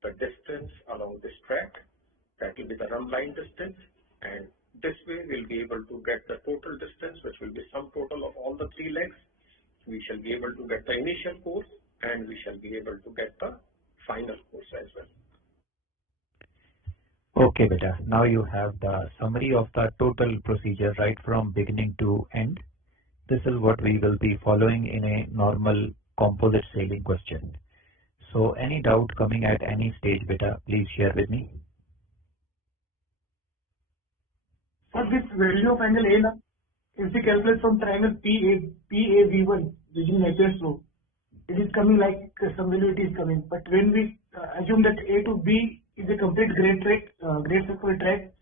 the distance along this track. That will be the run line distance, and this way we'll be able to get the total distance, which will be sum total of all the three legs. We shall be able to get the initial course, and we shall be able to get the final course as well. Okay, beta. Now you have the summary of the total procedure right from beginning to end. This is what we will be following in a normal composite sailing question. So any doubt coming at any stage, beta, please share with me. For this value of angle A, if we calculate from triangle PAV1 using Napier's rule, it is coming like some value it is coming. But when we assume that A to B is a complete great circle track,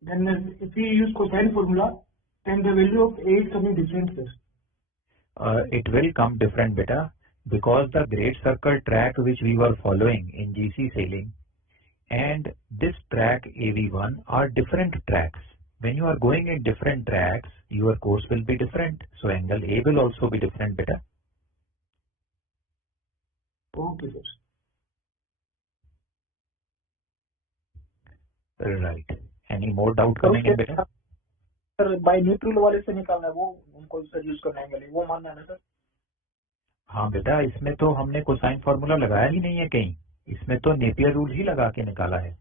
then if we use cosine formula, then the value of A is coming different, sir. It will come different, beta, because the great circle track which we were following in GC sailing and this track AV1 are different tracks. When you are going in different tracks, your course will be different. So angle A will also be different, beta. Okay, sir. Right. Any more doubt coming in, beta? Sir by neutral वाले से निकालना है वो उनको sir use करना है वो मानना है ना सर। हाँ बेटा, इसमें तो हमने कोसाइन फार्मूला लगाया ही नहीं है कहीं, इसमें तो नेपियर रूल ही लगा के निकाला है।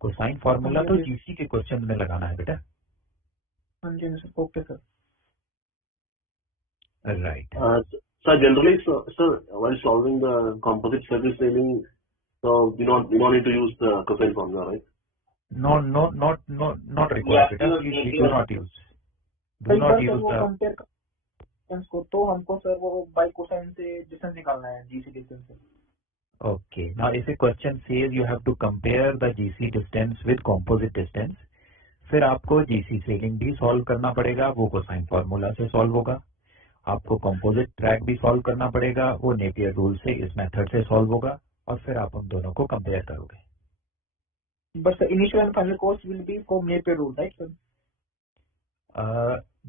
कोसाइन फार्मूला तो जीसी के क्वेश्चन में लगाना है बेटा। हाँ जी sir, okay sir. Right sir generally sir while solving the composite sailing, so we don't need to use the cosine formula, right? No, not required, beta. Please do not use. Do not use the. तो हमको sir वो bye cosine से distance निकालना है, GC distance से। Okay. Now, if a question says you have to compare the GC distance with composite distance, फिर आपको GC sailing भी solve करना पड़ेगा, वो कोसाइन फार्मूला से solve होगा। आपको composite track भी solve करना पड़ेगा, वो नेपियर रूल से इस मेथड से solve होगा, और फिर आप उन दोनों को compare करोगे। But the initial and final course will be from Napier rule, right, sir?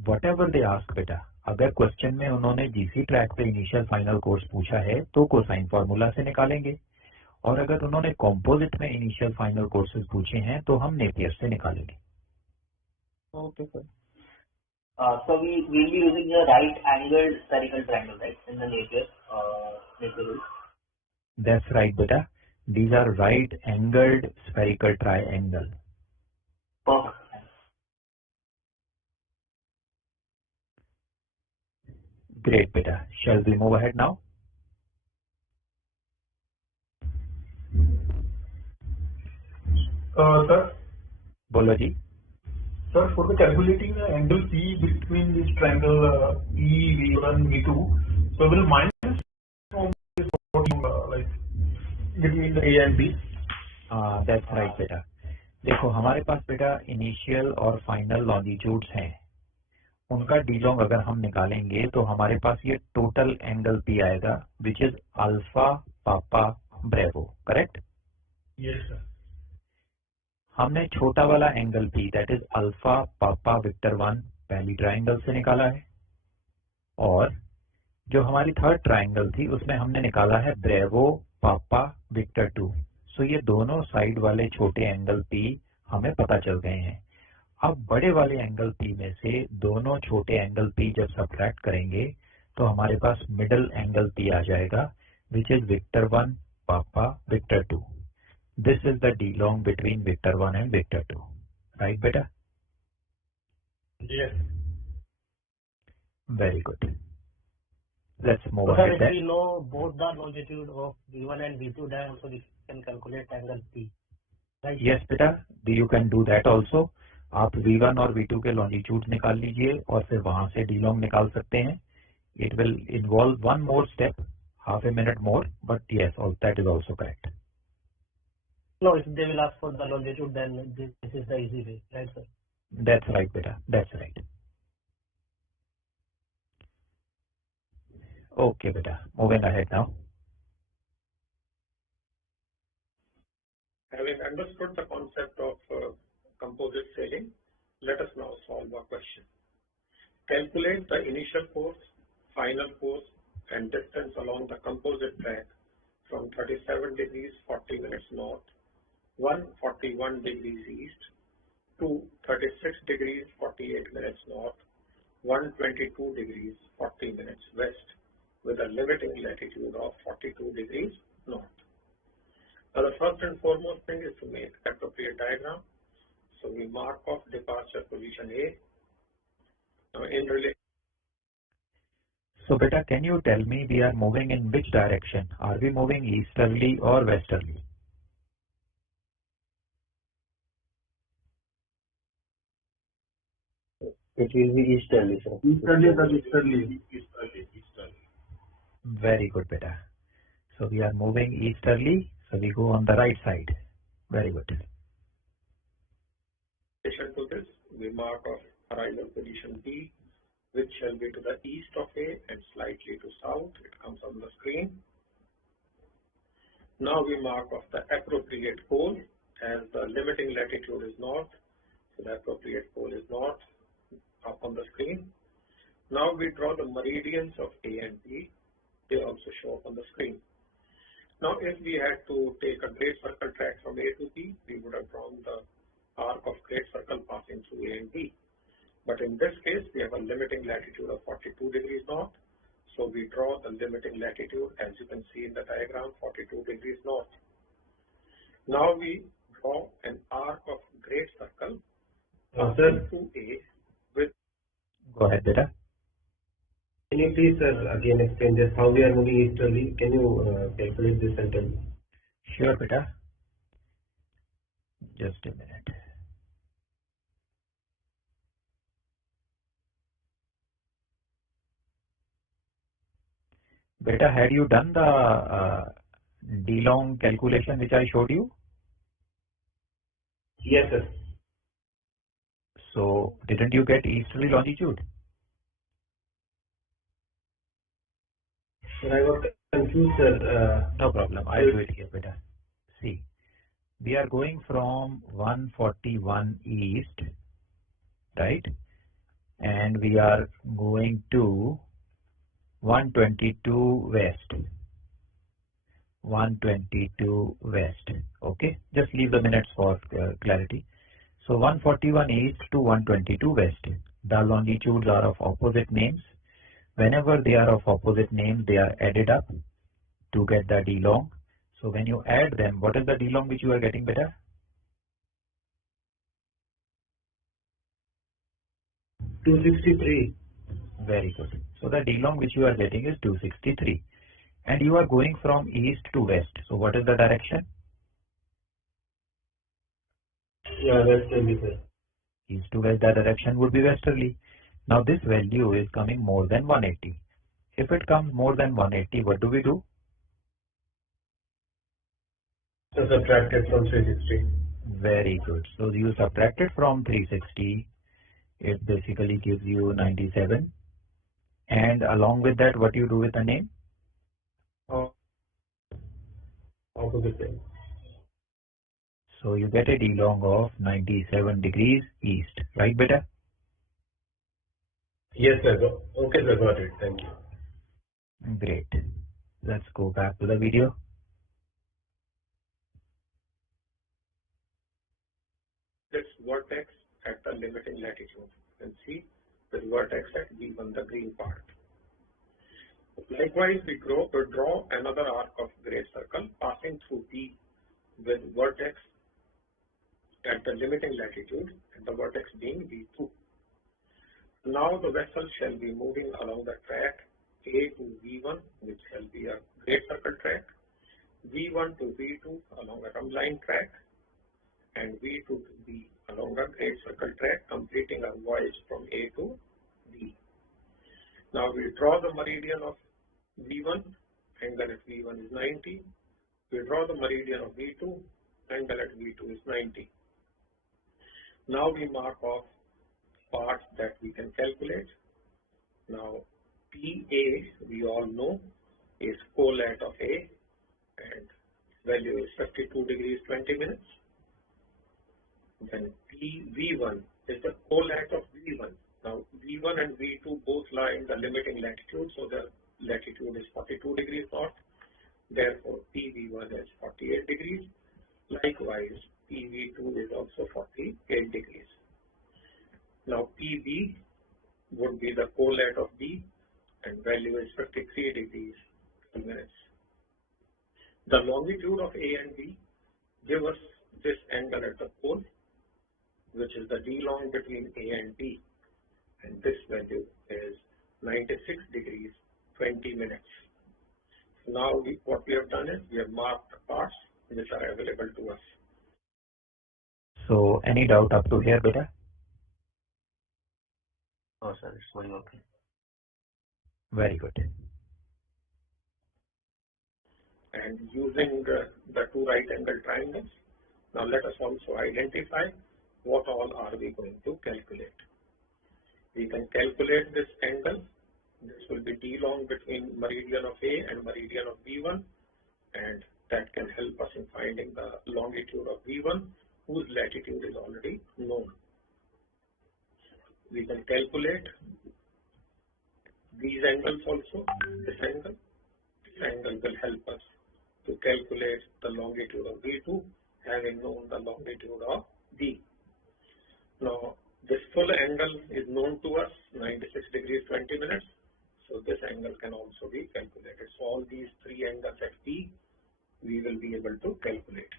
Whatever they ask, बेटा। अगर क्वेश्चन में उन्होंने जीसी ट्रैक पे इनिशियल फाइनल कोर्स पूछा है तो कोसाइन फार्मूला से निकालेंगे, और अगर उन्होंने कंपोजिट में इनिशियल फाइनल कोर्सेज पूछे हैं तो हम नेपियर से निकालेंगे। Okay sir. So we will be using the right angled spherical triangle, right, in the Napier rule. That's right, beta. These are right angled spherical triangle. Perfect. Great, beta. Shall we move ahead now? Sir. Bolo ji. Sir, for the calculating angle P between this triangle E, V1, V2, so we'll minus from this like between the A and B. That's right, बेटा। देखो हमारे पास बेटा initial और final longitudes हैं, उनका D long अगर हम निकालेंगे तो हमारे पास ये टोटल एंगल पी आएगा विच इज अल्फा पापा ब्रेवो, करेक्ट? Yes, sir. हमने छोटा वाला angle P that is alpha पापा विक्टर 1 पहली ट्राइंगल से निकाला है, और जो हमारी थर्ड ट्राइंगल थी उसमें हमने निकाला है ब्रेवो पापा विक्टर 2। सो ये दोनों साइड वाले छोटे एंगल पी हमें पता चल गए हैं। अब बड़े वाले एंगल पी में से दोनों छोटे एंगल पी जब सब्ट्रैक्ट करेंगे तो हमारे पास मिडल एंगल पी आ जाएगा विच इज विक्टर 1 पापा vector 2। This is the D long between vector 1 and vector 2, right बेटा? Yes. Very good. Let's move So ahead. if we know both the longitude of V1 and V2, then also we can calculate angle P. Right? Yes बेटा, you can do that also. आप V1 और V2 के longitude निकाल लीजिए और फिर वहां से D long निकाल सकते हैं. It will involve one more step, half a minute more, but yes, that is also correct. No, if they will ask for the longitude, then this is the easy way, right, sir? That's right beta, that's right. Okay beta, moving ahead now. Having understood the concept of composite sailing, let us now solve a question. Calculate the initial course, final course, and distance along the composite track from 37 degrees 40 minutes north, 141 degrees east, to 36 degrees 48 minutes north, 122 degrees 40 minutes west, with a limiting latitude of 42 degrees north. Now the first and foremost thing is to make appropriate diagram. So we mark off departure position A. Now in relation. So beta, can you tell me we are moving in which direction? Are we moving easterly or westerly? It will be easterly, sir. Easterly. Very good beta. So we are moving easterly, so we go on the right side. Very good. In addition to this, we mark off arrival position B, which shall be to the east of A and slightly to south. It comes on the screen. Now we mark off the appropriate pole, as the limiting latitude is north, so the appropriate pole is north, up on the screen. Now we draw the meridians of A and B. They also show up on the screen. Now if we had to take a great circle track from A to B, we would have drawn the arc of great circle passing through A and B. But in this case, we have a limiting latitude of 42 degrees north. So we draw the limiting latitude, as you can see in the diagram, 42 degrees north. Now we draw an arc of great circle passing through A with. Go ahead beta. Can you please again explain this, how we are moving easterly? Can you calculate this and tell me? Sure beta. Just a minute. Beta, had you done the D long calculation which I showed you? Yes, sir. So didn't you get easterly longitude? Sir, I was confused, sir. No problem, I'll do it here beta. See, we are going from 141 east, right? And we are going to 122 west. 122 west. Okay, just leave the minutes for clarity. So 141 east to 122 west. The longitudes are of opposite names. Whenever they are of opposite names, they are added up to get the D long. So when you add them, what is the D long which you are getting beta? 263. Very good. So the D long which you are getting is 263. And you are going from east to west. So what is the direction? Yeah, westerly, sir. East to west, the direction would be westerly. Now this value is coming more than 180. If it comes more than 180, what do we do? So subtract it from 360. Very good. So you subtract it from 360 it basically gives you 97. And along with that, what you do with the name? Opposite side. So you get a D-long of 97 degrees east, right, beta? Yes, sir. Okay, sir. Got it. Thank you. Great. Let's go back to the video. This vertex at the limiting latitude. You can see the vertex at V1, the green part. Likewise, we draw another arc of gray circle passing through B with vertex at the limiting latitude and the vertex being V2. Now the vessel shall be moving along the track A to V1, which shall be a great circle track, V1 to V2 along a rhumb-line track, and V2 to B along a great circle track, completing our voyage from A to B. Now we draw the meridian of V1, angle at V1 is 90. We draw the meridian of V2, angle at V2 is 90. Now we mark off parts that we can calculate. Now PA, we all know, is colat of A, and value is 52 degrees 20 minutes. Then PV1 is the colat of V1. Now V1 and V2 both lie in the limiting latitude, so the latitude is 42 degrees north. Therefore PV1 is 48 degrees. Likewise, PV2 is also 48 degrees. Now PB would be the colat of B, and value is 53 degrees 2 minutes. The longitude of A and B give us this angle at the pole, which is the D long between A and B, and this value is 96 degrees 20 minutes. Now what we have done is we have marked the parts which are available to us. So any doubt up to here, beta? Oh, sir, it's going okay. Very good. And using the two right angle triangles, now let us also identify what all are we going to calculate. We can calculate this angle. This will be D long between meridian of A and meridian of B1, and that can help us in finding the longitude of B1, whose latitude is already known. We can calculate these angles also. This angle will help us to calculate the longitude of B2, having known the longitude of B. Now, this full angle is known to us, 96 degrees 20 minutes. So this angle can also be calculated. So all these three angles at P, we will be able to calculate.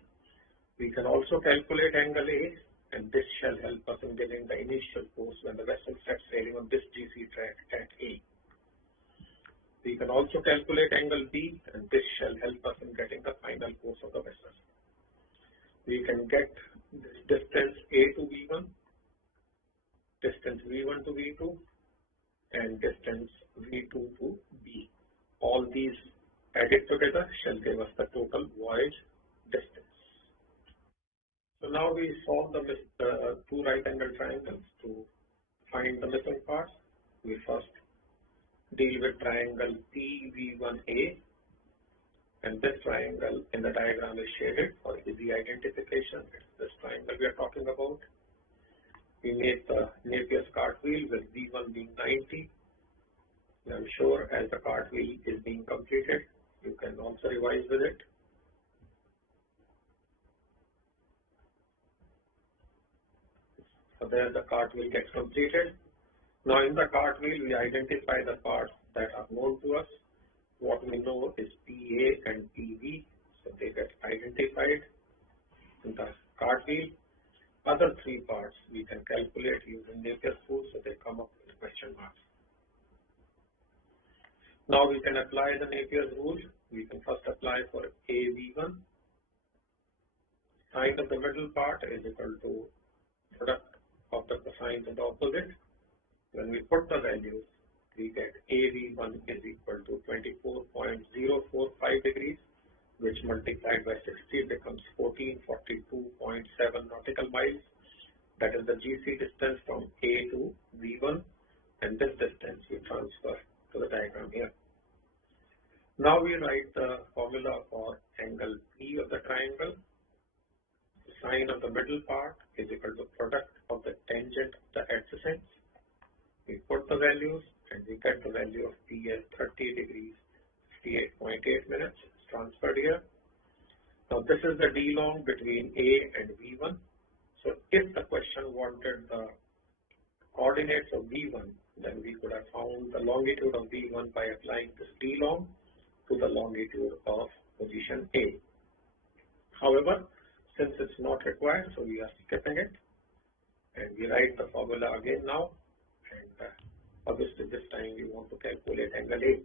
We can also calculate angle A, and this shall help us in getting the initial course when the vessel sets sailing on this GC track at A. We can also calculate angle B, and this shall help us in getting the final course of the vessel. We can get this distance A to V1, distance V1 to V2, and distance V2 to B. All these added together shall give us the total voyage distance. So now we solve the two right angle triangles to find the missing parts. We first deal with triangle PV1A, and this triangle in the diagram is shaded for easy identification. It's this triangle we are talking about. We made the Napier's cartwheel with V1 being 90. And I'm sure as the cartwheel is being completed, you can also revise with it. So there the cartwheel gets completed. Now in the cartwheel, we identify the parts that are known to us. What we know is PA and PV, so they get identified in the cartwheel. Other three parts we can calculate using Napier's rule, so they come up with question marks. Now we can apply the Napier's rule. We can first apply for AV1. Sine of the middle part is equal to product of the cosines of the opposite. When we put the values, we get AV1 is equal to 24.045 degrees, which multiplied by 60 becomes 1442.7 nautical miles. that is the GC distance from A to V1, and this distance we transfer to the diagram here. Now we write the formula for angle P of the triangle. The sine of the middle part is equal to product of the tangent of the adjacent. We put the values and we get the value of P as 30 degrees, 58.8 minutes. It's transferred here. Now this is the D long between A and V1. So if the question wanted the coordinates of V1, then we could have found the longitude of V1 by applying this D long to the longitude of position A. However, since it's not required, so we are skipping it, and we write the formula again now, and obviously this time we want to calculate angle A.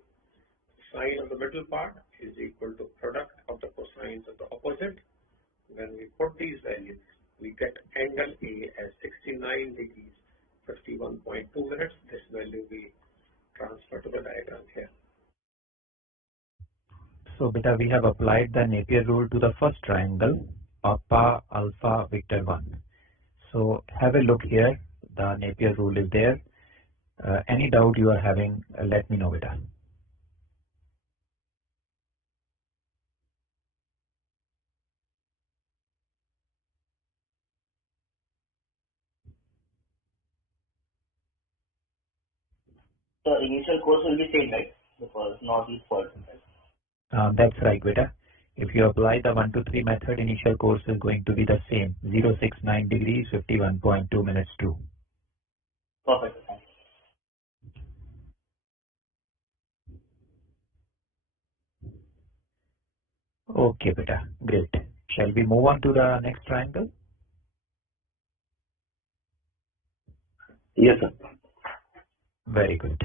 Sine of the middle part is equal to product of the cosines of the opposite. When we put these values, we get angle A as 69 degrees, 51.2 minutes. This value we transfer to the diagram here. So beta, we have applied the Napier rule to the first triangle, Papa Alpha Victor 1. So have a look here. The Napier rule is there. Any doubt you are having, let me know, beta. The initial course will be same, right? Because northeast quadrant, right? That's right, beta. If you apply the 1 to 3 method, initial course is going to be the same, 069 degrees, 51.2 minutes too. Perfect. Okay, beta. Great. Shall we move on to the next triangle? Yes, sir. Very good.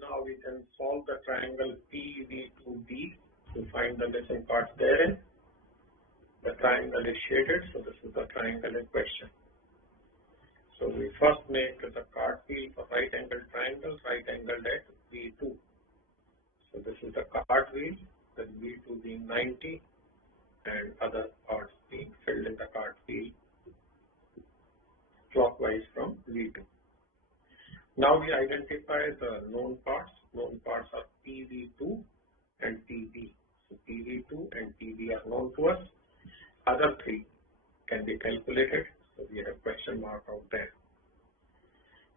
Now we can solve the triangle PV2D to find the missing parts therein. The triangle is shaded, so this is the triangle in question. So we first make the cartwheel for right angle triangle, right angled at V2. So this is the cartwheel, with V2 being 90 and other parts being filled in the cartwheel clockwise from V2. Now we identify the known parts. Known parts are PV2 and PV. So PV2 and PV are known to us. Other three can be calculated. So we have question mark out there.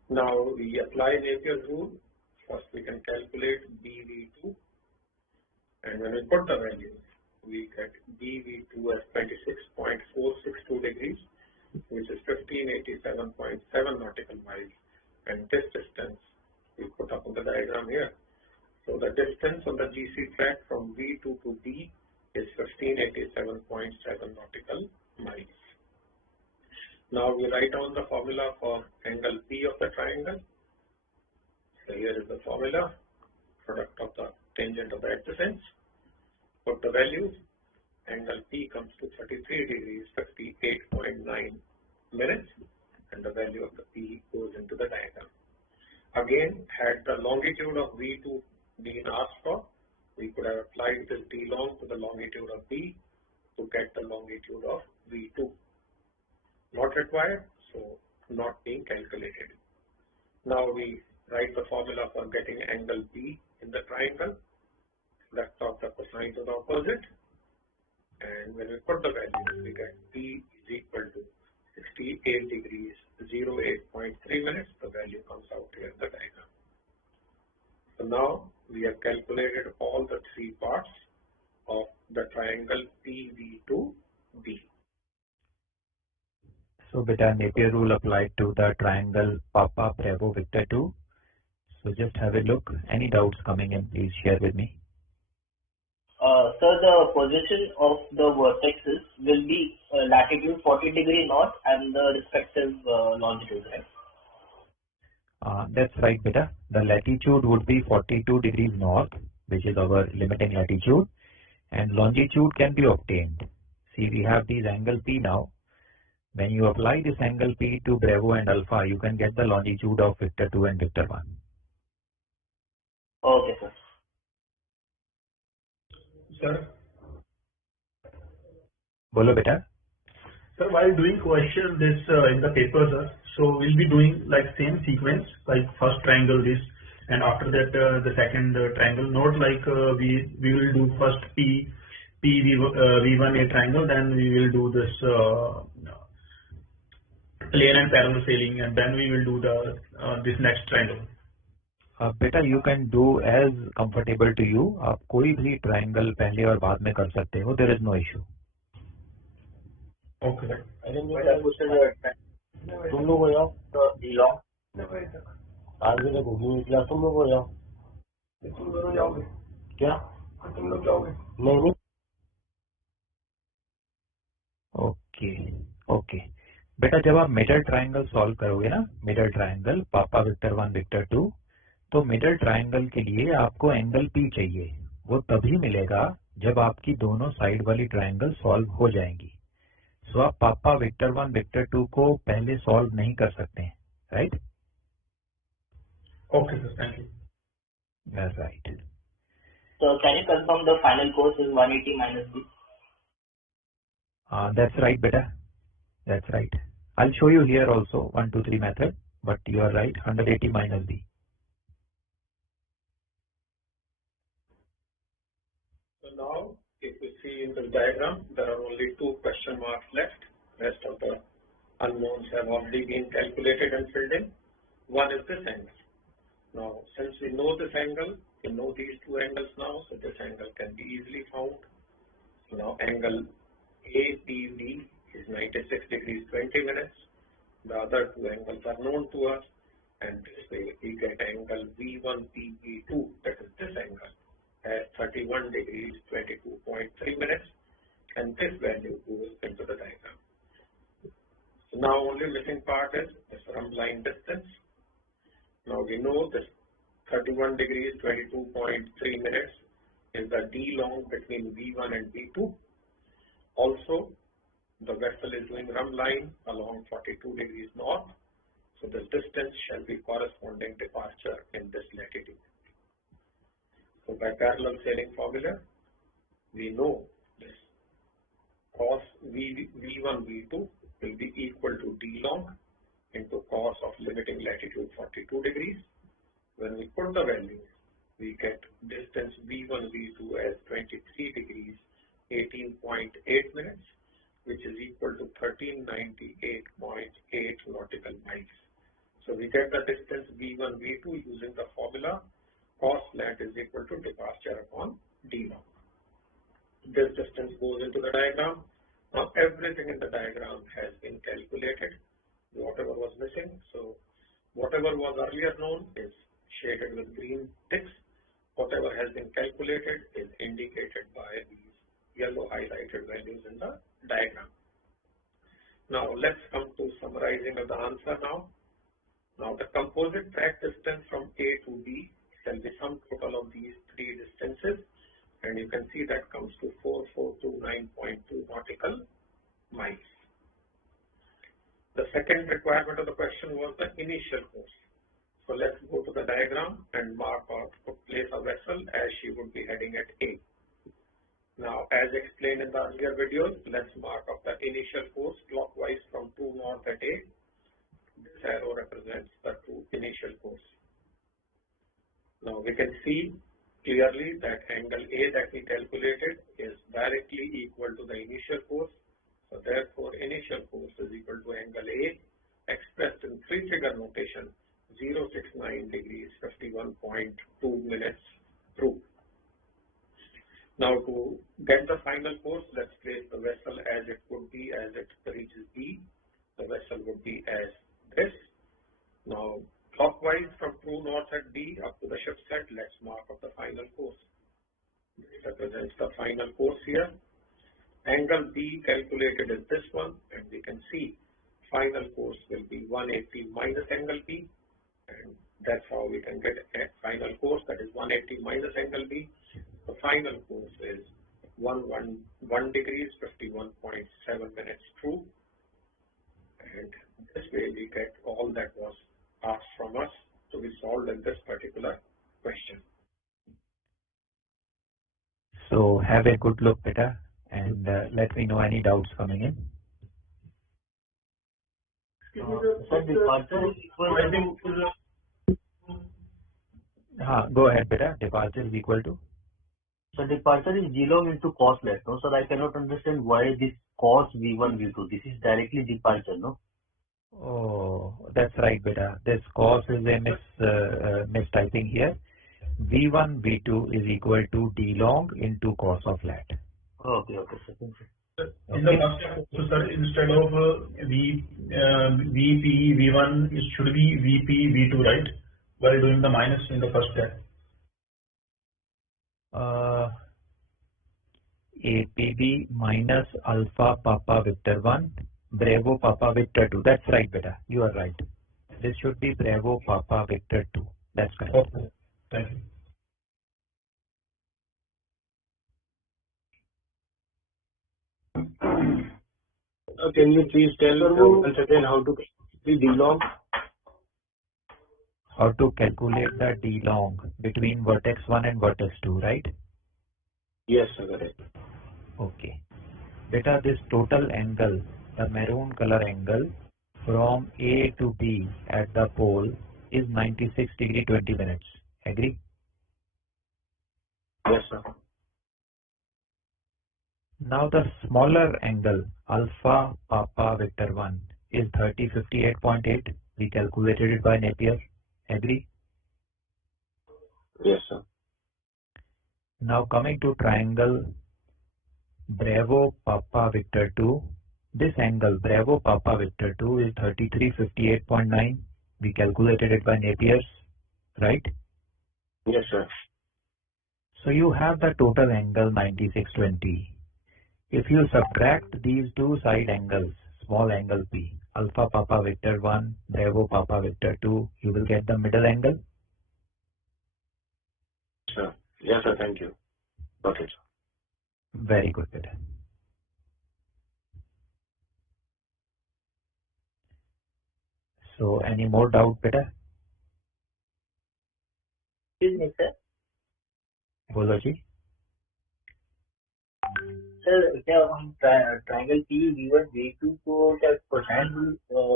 Now we apply Napier's rule. First we can calculate BV2. And when we put the values, we get BV2 as 26.462 degrees, which is 1587.7 nautical miles. And this distance we put up on the diagram here. So the distance on the GC track from V2 to D is 1587.7 nautical miles. Now we write down the formula for angle P of the triangle. So here is the formula, product of the tangent of the adjacents. Put the values. Angle P comes to 33 degrees, 58.9 minutes, and the value of the P goes into the diagram. Again, had the longitude of V2 been asked for, we could have applied this D long to the longitude of B to get the longitude of V2. Not required, so not being calculated. Now we write the formula for getting angle B in the triangle. Let's talk the cosine to the opposite. And when we put the values, we get P is equal to 68 degrees, 08.3 minutes. The value comes out here in the diagram. So now we have calculated all the three parts of the triangle PV2B. So beta, Napier rule applied to the triangle Papa Bravo Victor 2. So just have a look. Any doubts coming in, please share with me. Sir, the position of the vertexes will be latitude 40 degree north and the respective longitude, right? That's right, beta. The latitude would be 42 degrees north, which is our limiting latitude, and longitude can be obtained. See, we have these angle P now. When you apply this angle P to Bravo and Alpha, you can get the longitude of Victor 2 and Victor 1. Okay, sir. Sir, बोलो बेटा. sir, while doing question this in the paper, sir, so we'll be doing like same sequence, like first triangle this, and after that the second triangle. Not like we will do first V1A triangle, then we will do this plane and parallel sailing, and then we will do the this next triangle. बेटा you can do as comfortable to you. आप कोई भी triangle पहले और बाद में कर सकते हो. There is no issue. Okay, sir. तुम लोग हो जाओ तो आगे तक घूमने निकला. तुम लोग हो जाओ. तुम दोनों जाओगे क्या? तुम लोग जाओगे? नहीं. ओके बेटा, जब आप मिडल ट्रायंगल सॉल्व करोगे ना, मिडल ट्रायंगल पापा विक्टर 1 विक्टर 2, तो मिडल ट्रायंगल के लिए आपको एंगल P चाहिए. वो तभी मिलेगा जब आपकी दोनों साइड वाली ट्रायंगल सॉल्व हो जाएंगी. सो आप पापा विक्टर 1 विक्टर 2 को पहले सॉल्व नहीं कर सकते हैं, right? Okay, sir. Thank you. That's right. So can you confirm the final course is 180 minus B? That's right, beta. That's right. I'll show you here also 1, 2, 3 method, but you are right, 180 minus B. So now, if you see in the diagram, there are only 2 question marks left. Rest of the unknowns have already been calculated and filled in. One is this angle. Now, since we know this angle, we know these 2 angles now, so this angle can be easily found. So now, angle APB is 96 degrees 20 minutes. The other 2 angles are known to us, and this way we get angle V1PB2, that is this angle, at 31 degrees 22.3 minutes, and this value goes into the diagram. So now only missing part is this rump line distance. Now we know this 31 degrees 22.3 minutes is the D long between V1 and V2. Also, the vessel is doing rump line along 42 degrees north, so this distance shall be corresponding departure in this latitude. So by parallel sailing formula, we know this cos V1 V2 will be equal to D long into cos of limiting latitude 42 degrees. When we put the values, we get distance V1 V2 as 23 degrees 18.8 minutes, which is equal to 1398.8 nautical miles. So we get the distance V1 V2 using the formula cos lat is equal to departure upon D long. This distance goes into the diagram. Now everything in the diagram has been calculated, whatever was missing. So whatever was earlier known is shaded with green ticks. Whatever has been calculated is indicated by these yellow highlighted values in the diagram. Now let's come to summarizing of the answer now. Now the composite track distance from A to B shall be sum total of these 3 distances, and you can see that comes to 4429.2 nautical miles. The second requirement of the question was the initial course. So let's go to the diagram and mark out to place a vessel as she would be heading at A. Now, as explained in the earlier videos, let's mark up the initial course clockwise from true north at A. This arrow represents the true initial course. Now we can see clearly that angle A that we calculated is directly equal to the initial course. So therefore, initial course is equal to angle A expressed in 3-figure notation 069 degrees 51.2 minutes true. Now to get the final course, let's place the vessel as it would be as it reaches B. The vessel would be as this. Now clockwise from true north at B up to the ship set, let's mark up the final course. This represents the final course here. Angle B calculated is this one, and we can see final course will be 180 minus angle B, and that's how we can get a final course, that is 180 minus angle B. The final course is 111 degrees 51.7 minutes true, and this way we get all that was asked from us to be solved in this particular question. So have a good look, beta, and let me know any doubts coming in. Sir, departure is equal to. Go ahead, beta. Departure is equal to. So departure is g log into cos let, no? So I cannot understand why this cos V1 V2. This is directly departure, no? Oh, that's right, beta. This cos is a mistyping here. V1 V2 is equal to d long into cos of lat. Okay, okay, sir. Thank you. In the first step, so sir, instead of VP V1, it should be VP V2, right? While doing the minus in the first step. APB minus alpha papa Victor 1 Bravo papa Victor 2. That's right, beta. You are right. This should be Bravo papa Victor 2. That's correct. Okay. Thank you. Can you please tell once again how to be d long? How to calculate the d long between vertex 1 and vertex 2, right? Yes, sir. Correct. Okay. Beta, this total angle, the maroon color angle from A to B at the pole is 96 degree 20 minutes. Agree? Yes, sir. Now the smaller angle alpha papa Victor 1 is 3058.8. We calculated it by Napier. Agree? Yes, sir. Now coming to triangle Bravo Papa Victor 2. This angle Bravo Papa Victor 2 is 3358.9. We calculated it by Napier's, right? Yes, sir. So you have the total angle 9620. If you subtract these two side angles, small angle P, Alpha Papa Victor 1, Bravo Papa Victor 2, you will get the middle angle. Sure. Yes, sir. Thank you. Got it. Very good, beta. So any more doubt, beta? Excuse me, sir. बोलो जी. Sir क्या हम triangle P V1 V2 को क्या cosine rule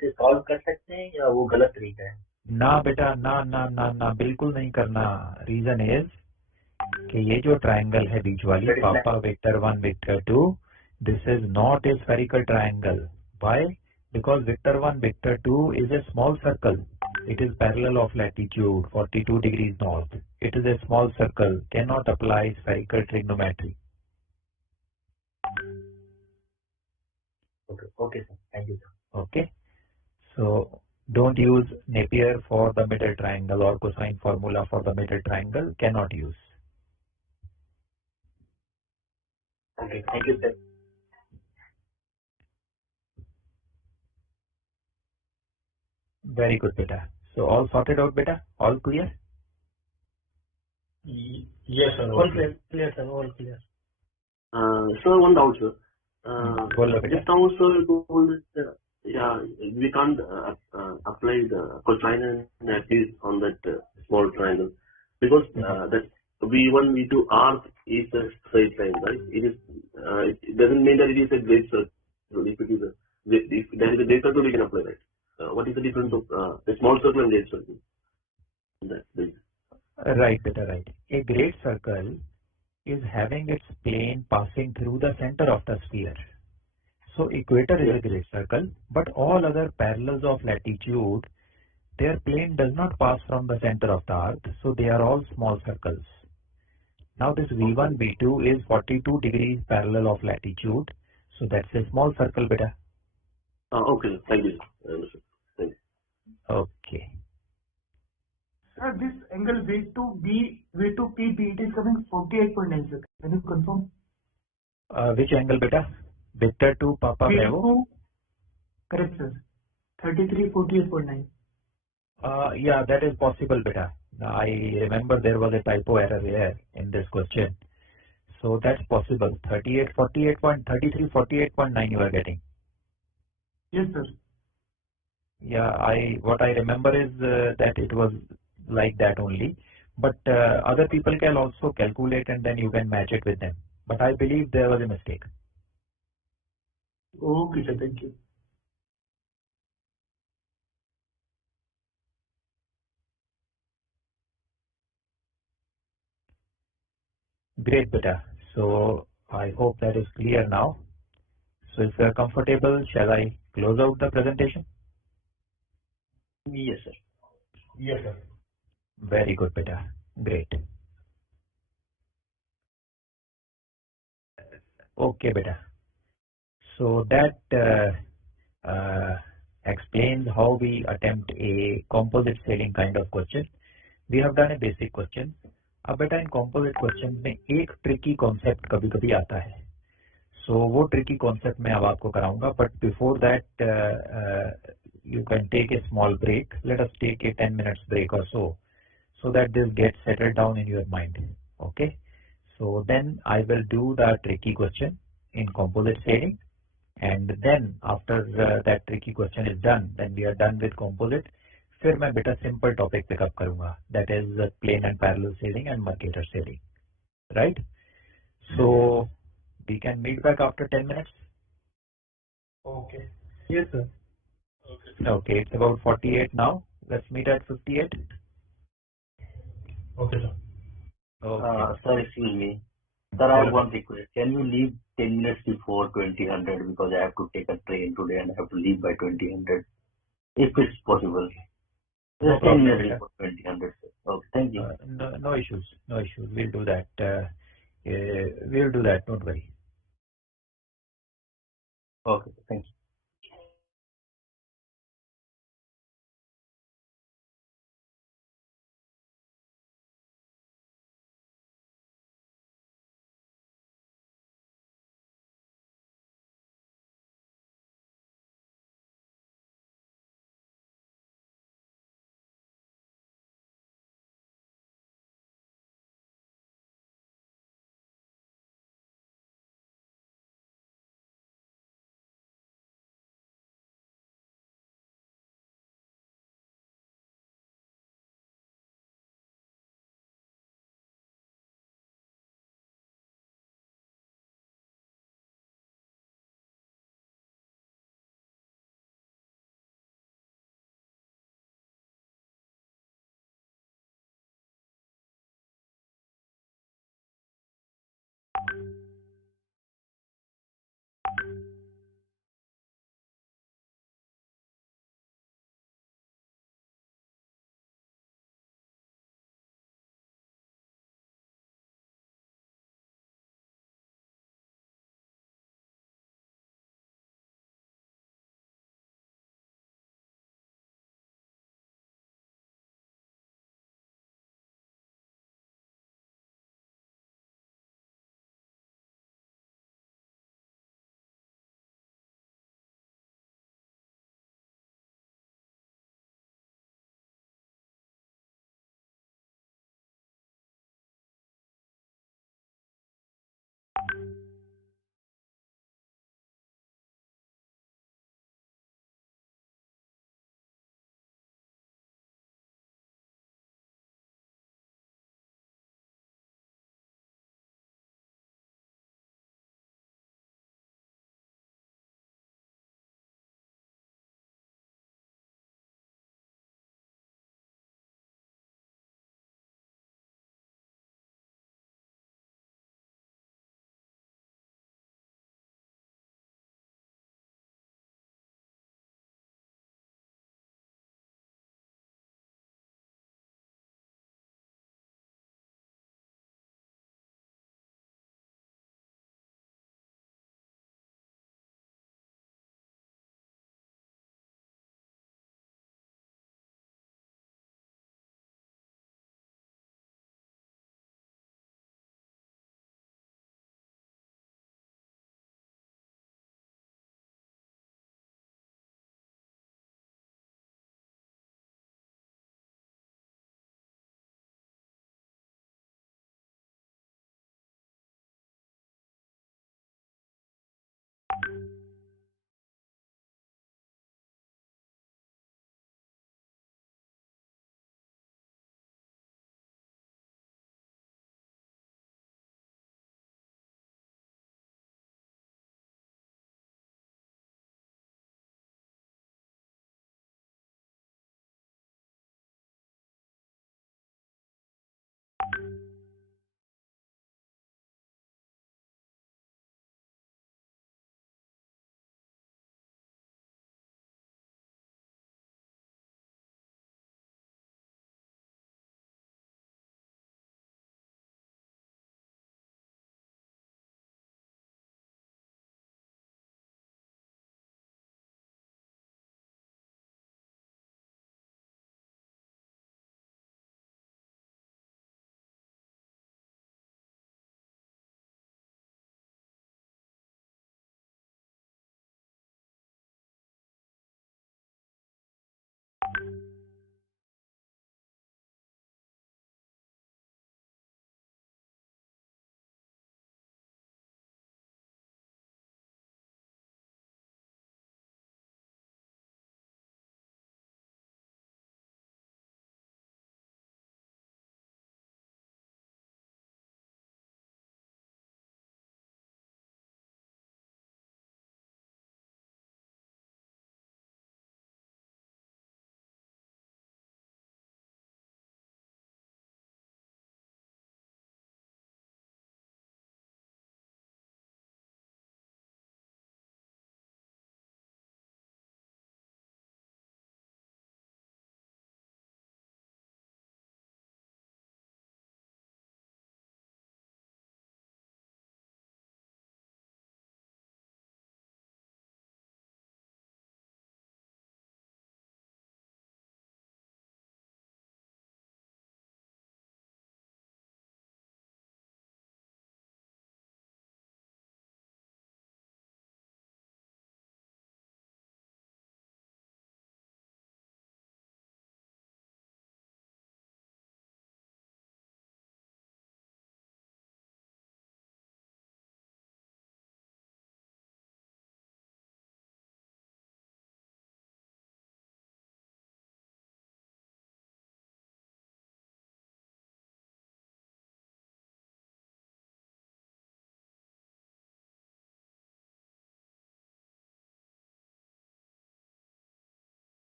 से solve कर सकते हैं या वो गलत तरीका है? ना बेटा, ना बिल्कुल नहीं करना. रीजन इज कि ये जो ट्रायंगल है बीच वाली पापा vector 1 vector 2, this is not a spherical triangle. Why? Because vector 1 vector 2 is a small circle. It is parallel of latitude 42 degrees north. It is a small circle. Cannot apply spherical trigonometry. Okay, sir. Thank you, sir. Okay. So don't use Napier for the middle triangle or cosine formula for the middle triangle. Cannot use. Okay, thank you, sir. Very good, beta. So all sorted out, beta? All clear? Yes, sir. All clear, sir. All clear. So one doubt, sir. Just now, sir, you told that, we can't apply the cosine and axis on that small triangle because that V1, V2 arc is a straight line, right? It doesn't mean that it is a great circle. If there is a great circle, we can apply that. What is the difference of a small circle and great circle? Right, beta, right. A great circle is having its plane passing through the center of the sphere. So equator is a great circle, but all other parallels of latitude, their plane does not pass from the center of the earth, so they are all small circles. Now this V1, V2 is 42 degrees parallel of latitude, so that's a small circle, beta. Okay, thank you. Thank you. Okay. Sir, this angle V2PB, it is coming 48.9, sir. Can you confirm? Which angle, beta? Victor 2 Papa Bravo? Correct, sir. 3348.9. Yeah, that is possible, beta. I remember there was a typo error here in this question. So that's possible. 3348.9 you are getting. Yes, sir. Yeah, what I remember is that it was like that only. but other people can also calculate and then you can match it with them. But I believe there was a mistake. Okay, sir. Thank you. Great, beta. So I hope that is clear now. So if you are comfortable, shall I close out the presentation? Yes, sir. Yes, sir. Very good, beta. Great. Okay, beta. So that explains how we attempt a composite sailing kind of question. We have done a basic question. अब बेटा इन composite question में एक tricky concept कभी-कभी आता है. So वो tricky concept मैं अब आपको कराऊंगा. But before that, you can take a small break. Let us take a 10 minutes break or so that this gets settled down in your mind. Okay. So then I will do the tricky question in composite sailing. And then after that tricky question is done, then we are done with composite. फिर मैं बेटा simple topic pick up करूँगा. That is plain and parallel sailing and Mercator sailing. Right? So we can meet back after 10 minutes. Okay. Yes, sir. Okay, it's about 48 now. Let's meet at 58. Okay, sir. Okay. Sir, excuse me. Sir, I have one request. Can you leave 10 minutes before 2000 because I have to take a train today and I have to leave by 2000 if it's possible. Just 10 minutes before 2000, sir. Okay, thank you. No issues. No issues. We'll do that. We'll do that. Don't worry. Okay, thank you.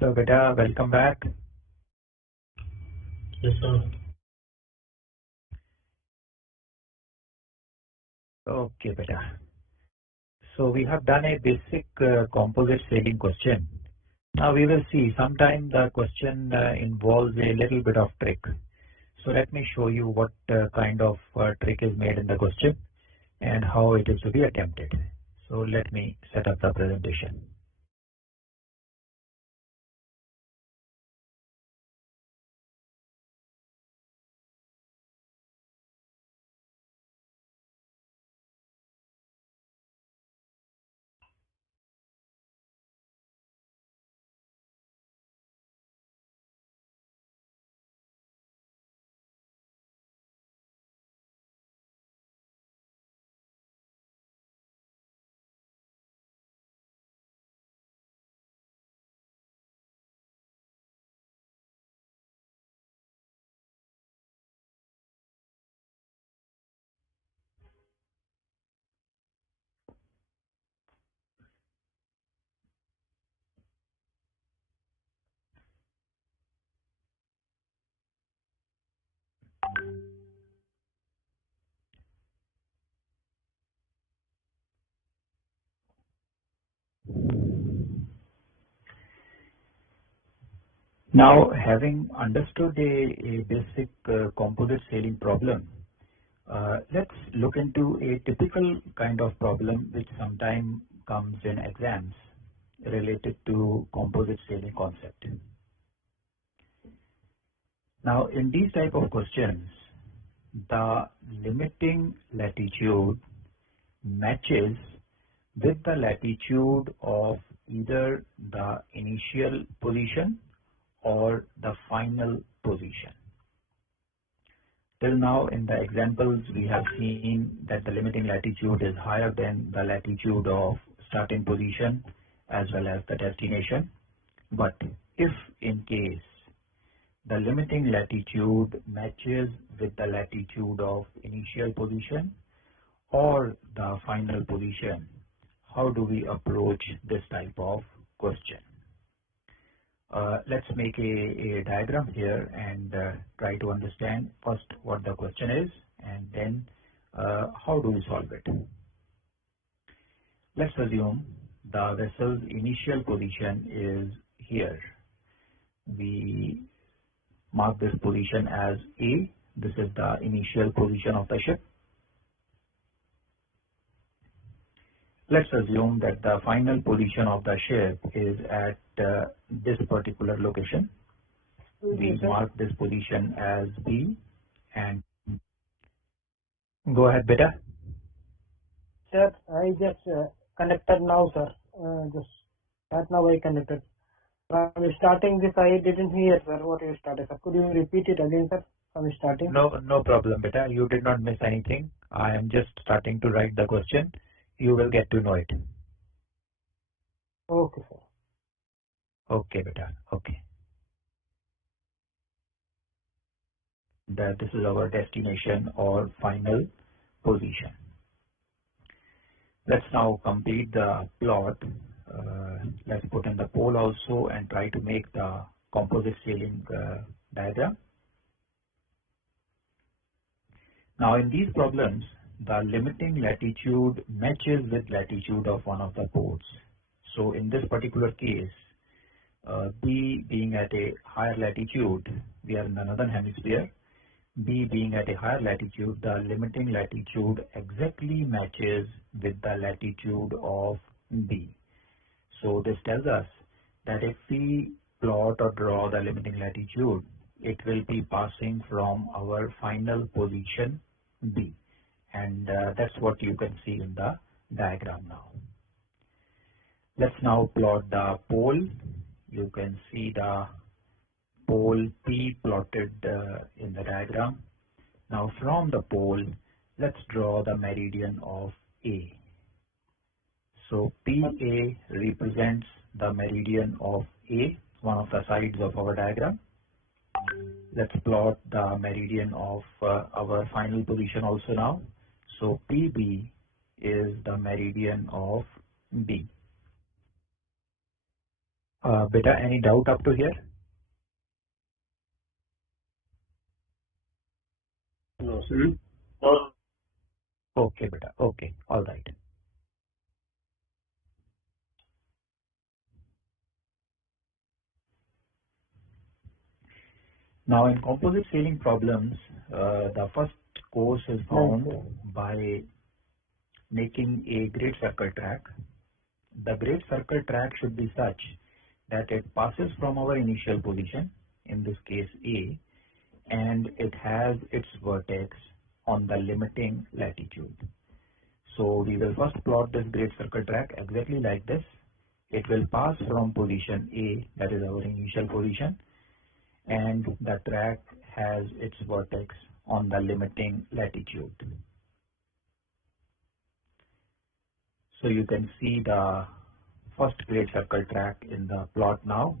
So beta, welcome back. Yes, sir. Okay, beta. So we have done a basic composite sailing question. Now we will see sometime the question involves a little bit of trick. So let me show you what kind of trick is made in the question and how it is to be attempted. So let me set up the presentation. Now, having understood a basic composite sailing problem, let's look into a typical kind of problem which sometimes comes in exams related to composite sailing concept. Now, in these type of questions, the limiting latitude matches with the latitude of either the initial position or the final position. Till now, in the examples, we have seen that the limiting latitude is higher than the latitude of starting position as well as the destination. But if in case the limiting latitude matches with the latitude of initial position or the final position, how do we approach this type of question? Let's make a diagram here and try to understand first what the question is and then how do we solve it. Let's assume the vessel's initial position is here. We mark this position as A. This is the initial position of the ship. Let's assume that the final position of the ship is at this particular location. We mark this position as B and go ahead, beta. Sir, I just connected now, sir. Just right now I connected. From starting this, I didn't hear, sir, what you started. Sir. Could you repeat it again, sir, from starting? No problem, beta. You did not miss anything. I am just starting to write the question. You will get to know it. Okay, sir. Okay, beta. Okay. This is our destination or final position. Let's now complete the plot. Let's put in the pole also and try to make the composite sailing diagram. Now, in these problems, the limiting latitude matches with latitude of one of the poles. So in this particular case, B being at a higher latitude, we are in the northern hemisphere. B being at a higher latitude, the limiting latitude exactly matches with the latitude of B. So this tells us that if we plot or draw the limiting latitude, it will be passing from our final position B. And that's what you can see in the diagram now. Let's now plot the pole. You can see the pole P plotted in the diagram. Now from the pole, let's draw the meridian of A. So PA represents the meridian of A, one of the sides of our diagram. Let's plot the meridian of our final position also now. So PB is the meridian of B. Beta, any doubt up to here? No, sir. No. Okay, beta. Okay, all right. Now, in composite sailing problems, the first course is found by making a great circle track. The great circle track should be such that it passes from our initial position, in this case A, and it has its vertex on the limiting latitude. So we will first plot this great circle track exactly like this. It will pass from position A, that is our initial position, and the track has its vertex on the limiting latitude. So you can see the first great circle track in the plot now.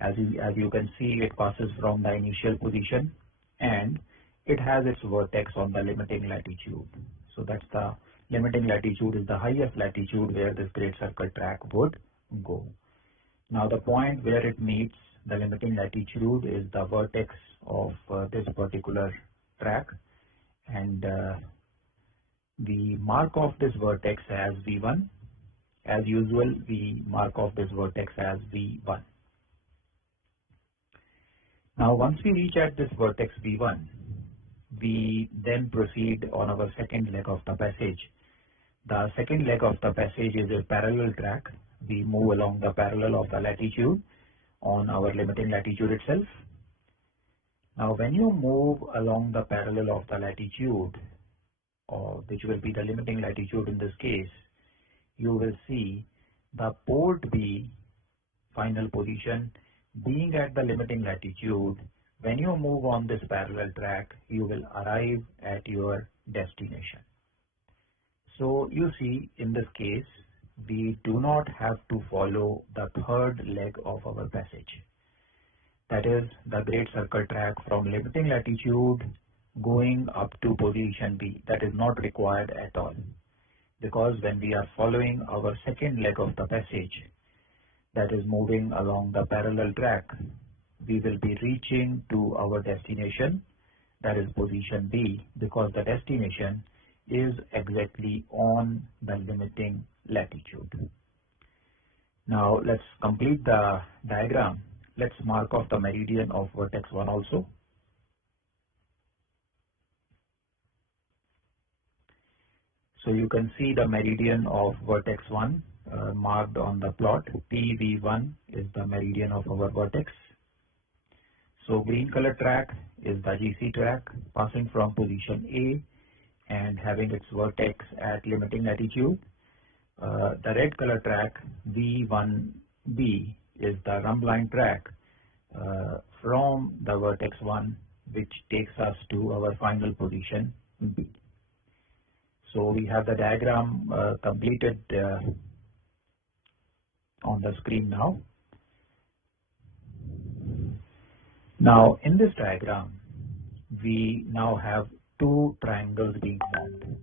As you can see, it passes from the initial position and it has its vertex on the limiting latitude. So that's the limiting latitude is the highest latitude where this great circle track would go. Now the point where it meets the limiting latitude is the vertex of this particular track, and we mark off this vertex as V1. As usual, we mark off this vertex as V1. Now once we reach at this vertex V1, we then proceed on our second leg of the passage. The second leg of the passage is a parallel track. We move along the parallel of the latitude on our limiting latitude itself. Now when you move along the parallel of the latitude, or which will be the limiting latitude in this case, you will see the port B final position being at the limiting latitude. When you move on this parallel track, you will arrive at your destination. So you see, in this case, we do not have to follow the third leg of our passage. That is the great circle track from limiting latitude going up to position B. That is not required at all, because when we are following our second leg of the passage, that is moving along the parallel track, we will be reaching to our destination, that is position B, because the destination is exactly on the limiting latitude. Now let's complete the diagram. Let's mark off the meridian of vertex 1 also. So you can see the meridian of vertex 1 marked on the plot. PV1 is the meridian of our vertex. So green color track is the GC track passing from position A and having its vertex at limiting latitude. The red color track V1B is the rump line track from the vertex 1, which takes us to our final position B. So we have the diagram completed on the screen now. Now in this diagram, we now have two triangles being formed.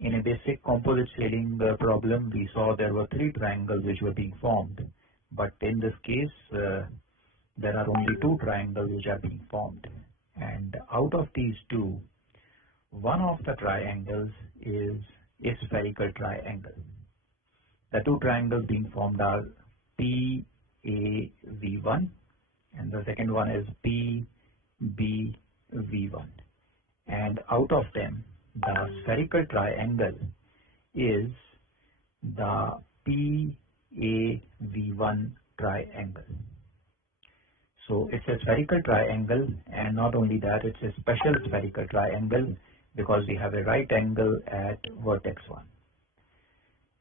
In a basic composite sailing problem, we saw there were three triangles which were being formed, but in this case there are only two triangles which are being formed, and out of these two, one of the triangles is a spherical triangle. The two triangles being formed are PAV1 and the second one is PBV1, and out of them the spherical triangle is the PAV1 triangle. So it's a spherical triangle, and not only that, it's a special spherical triangle because we have a right angle at vertex 1.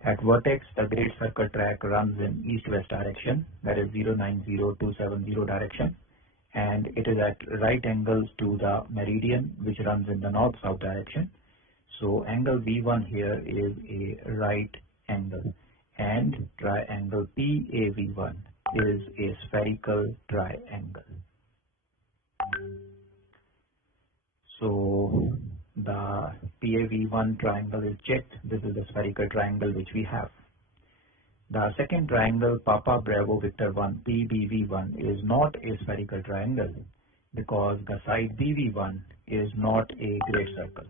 At vertex, the great circle track runs in east-west direction, that is 090270 direction, and it is at right angles to the meridian which runs in the north-south direction. So angle V1 here is a right angle, and triangle PAV1 is a spherical triangle. So the PAV1 triangle is checked. This is the spherical triangle which we have. The second triangle, Papa Bravo Victor 1 PBV1, is not a spherical triangle because the side BV1 is not a great circle.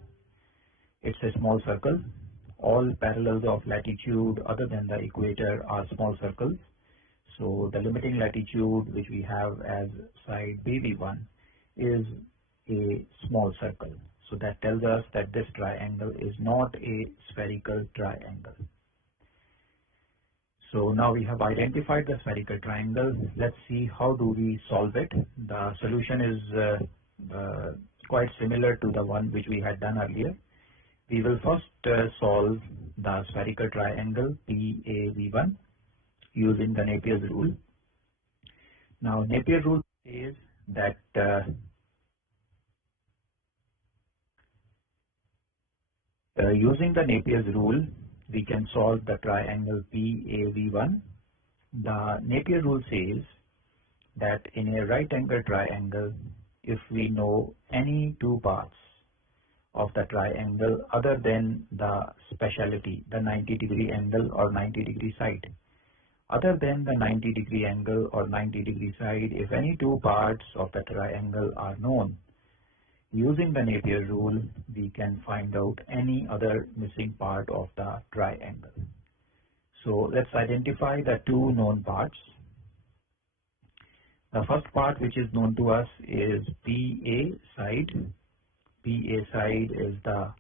It's a small circle. All parallels of latitude other than the equator are small circles. So the limiting latitude which we have as side BV1 is a small circle. So that tells us that this triangle is not a spherical triangle. So now we have identified the spherical triangle. Let's see how do we solve it. The solution is quite similar to the one which we had done earlier. We will first solve the spherical triangle PAV1 using the Napier's rule. Now Napier's rule says that using the Napier's rule, we can solve the triangle PAV1. The Napier rule says that in a right angle triangle, if we know any two parts of the triangle other than the speciality, the 90-degree angle or 90-degree side, other than the 90-degree angle or 90-degree side, if any two parts of the triangle are known, using the Napier rule, we can find out any other missing part of the triangle. So let's identify the two known parts. The first part which is known to us is PA side. PA side is the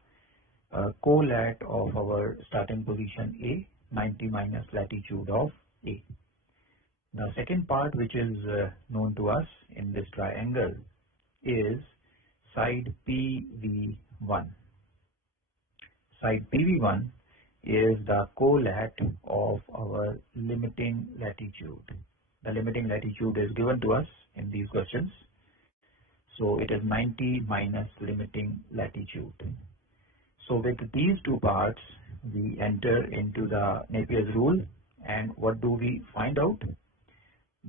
co-lat of our starting position A, 90 minus latitude of A. The second part which is known to us in this triangle is side PV1. Side PV1 is the co-lat of our limiting latitude. The limiting latitude is given to us in these questions. So it is 90 minus limiting latitude. So with these two parts, we enter into the Napier's rule, and what do we find out?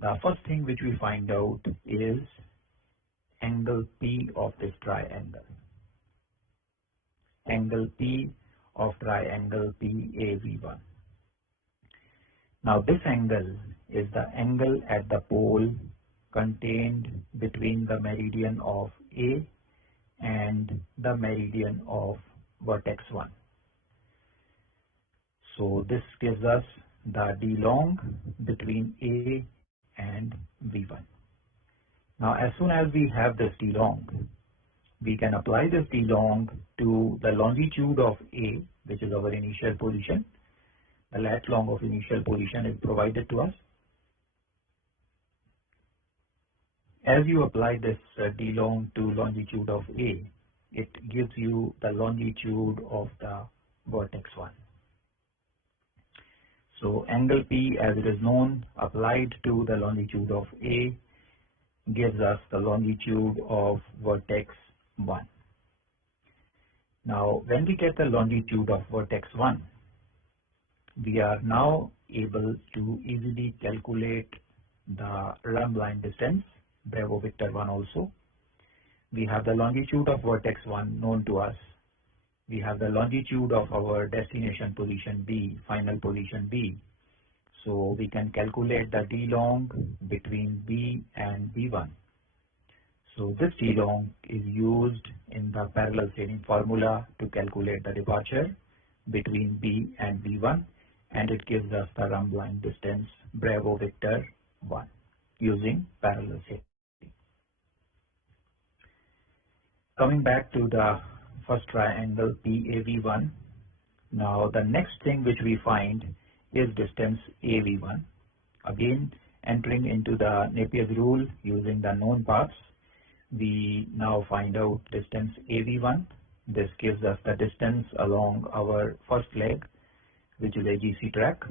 The first thing which we find out is angle P of this triangle. Angle P of triangle PAV1. Now this angle is the angle at the pole contained between the meridian of A and the meridian of vertex 1. So this gives us the D long between A and V1. Now as soon as we have this D long, we can apply this D long to the longitude of A, which is our initial position. The lat long of initial position is provided to us. As you apply this D long to longitude of A, it gives you the longitude of the vertex 1. So angle P, as it is known, applied to the longitude of A gives us the longitude of vertex 1. Now when we get the longitude of vertex 1, we are now able to easily calculate the run line distance, Bravo Victor 1 also. We have the longitude of vertex 1 known to us. We have the longitude of our destination position B, final position B. So we can calculate the D long between B and B1. So this D long is used in the parallel sailing formula to calculate the departure between B and B1, and it gives us the run line distance Bravo Victor 1 using parallel sailing. Coming back to the first triangle PAV1, now the next thing which we find is distance AV1. Again, entering into the Napier's rule using the known paths, we now find out distance AV1. This gives us the distance along our first leg, which is a GC track.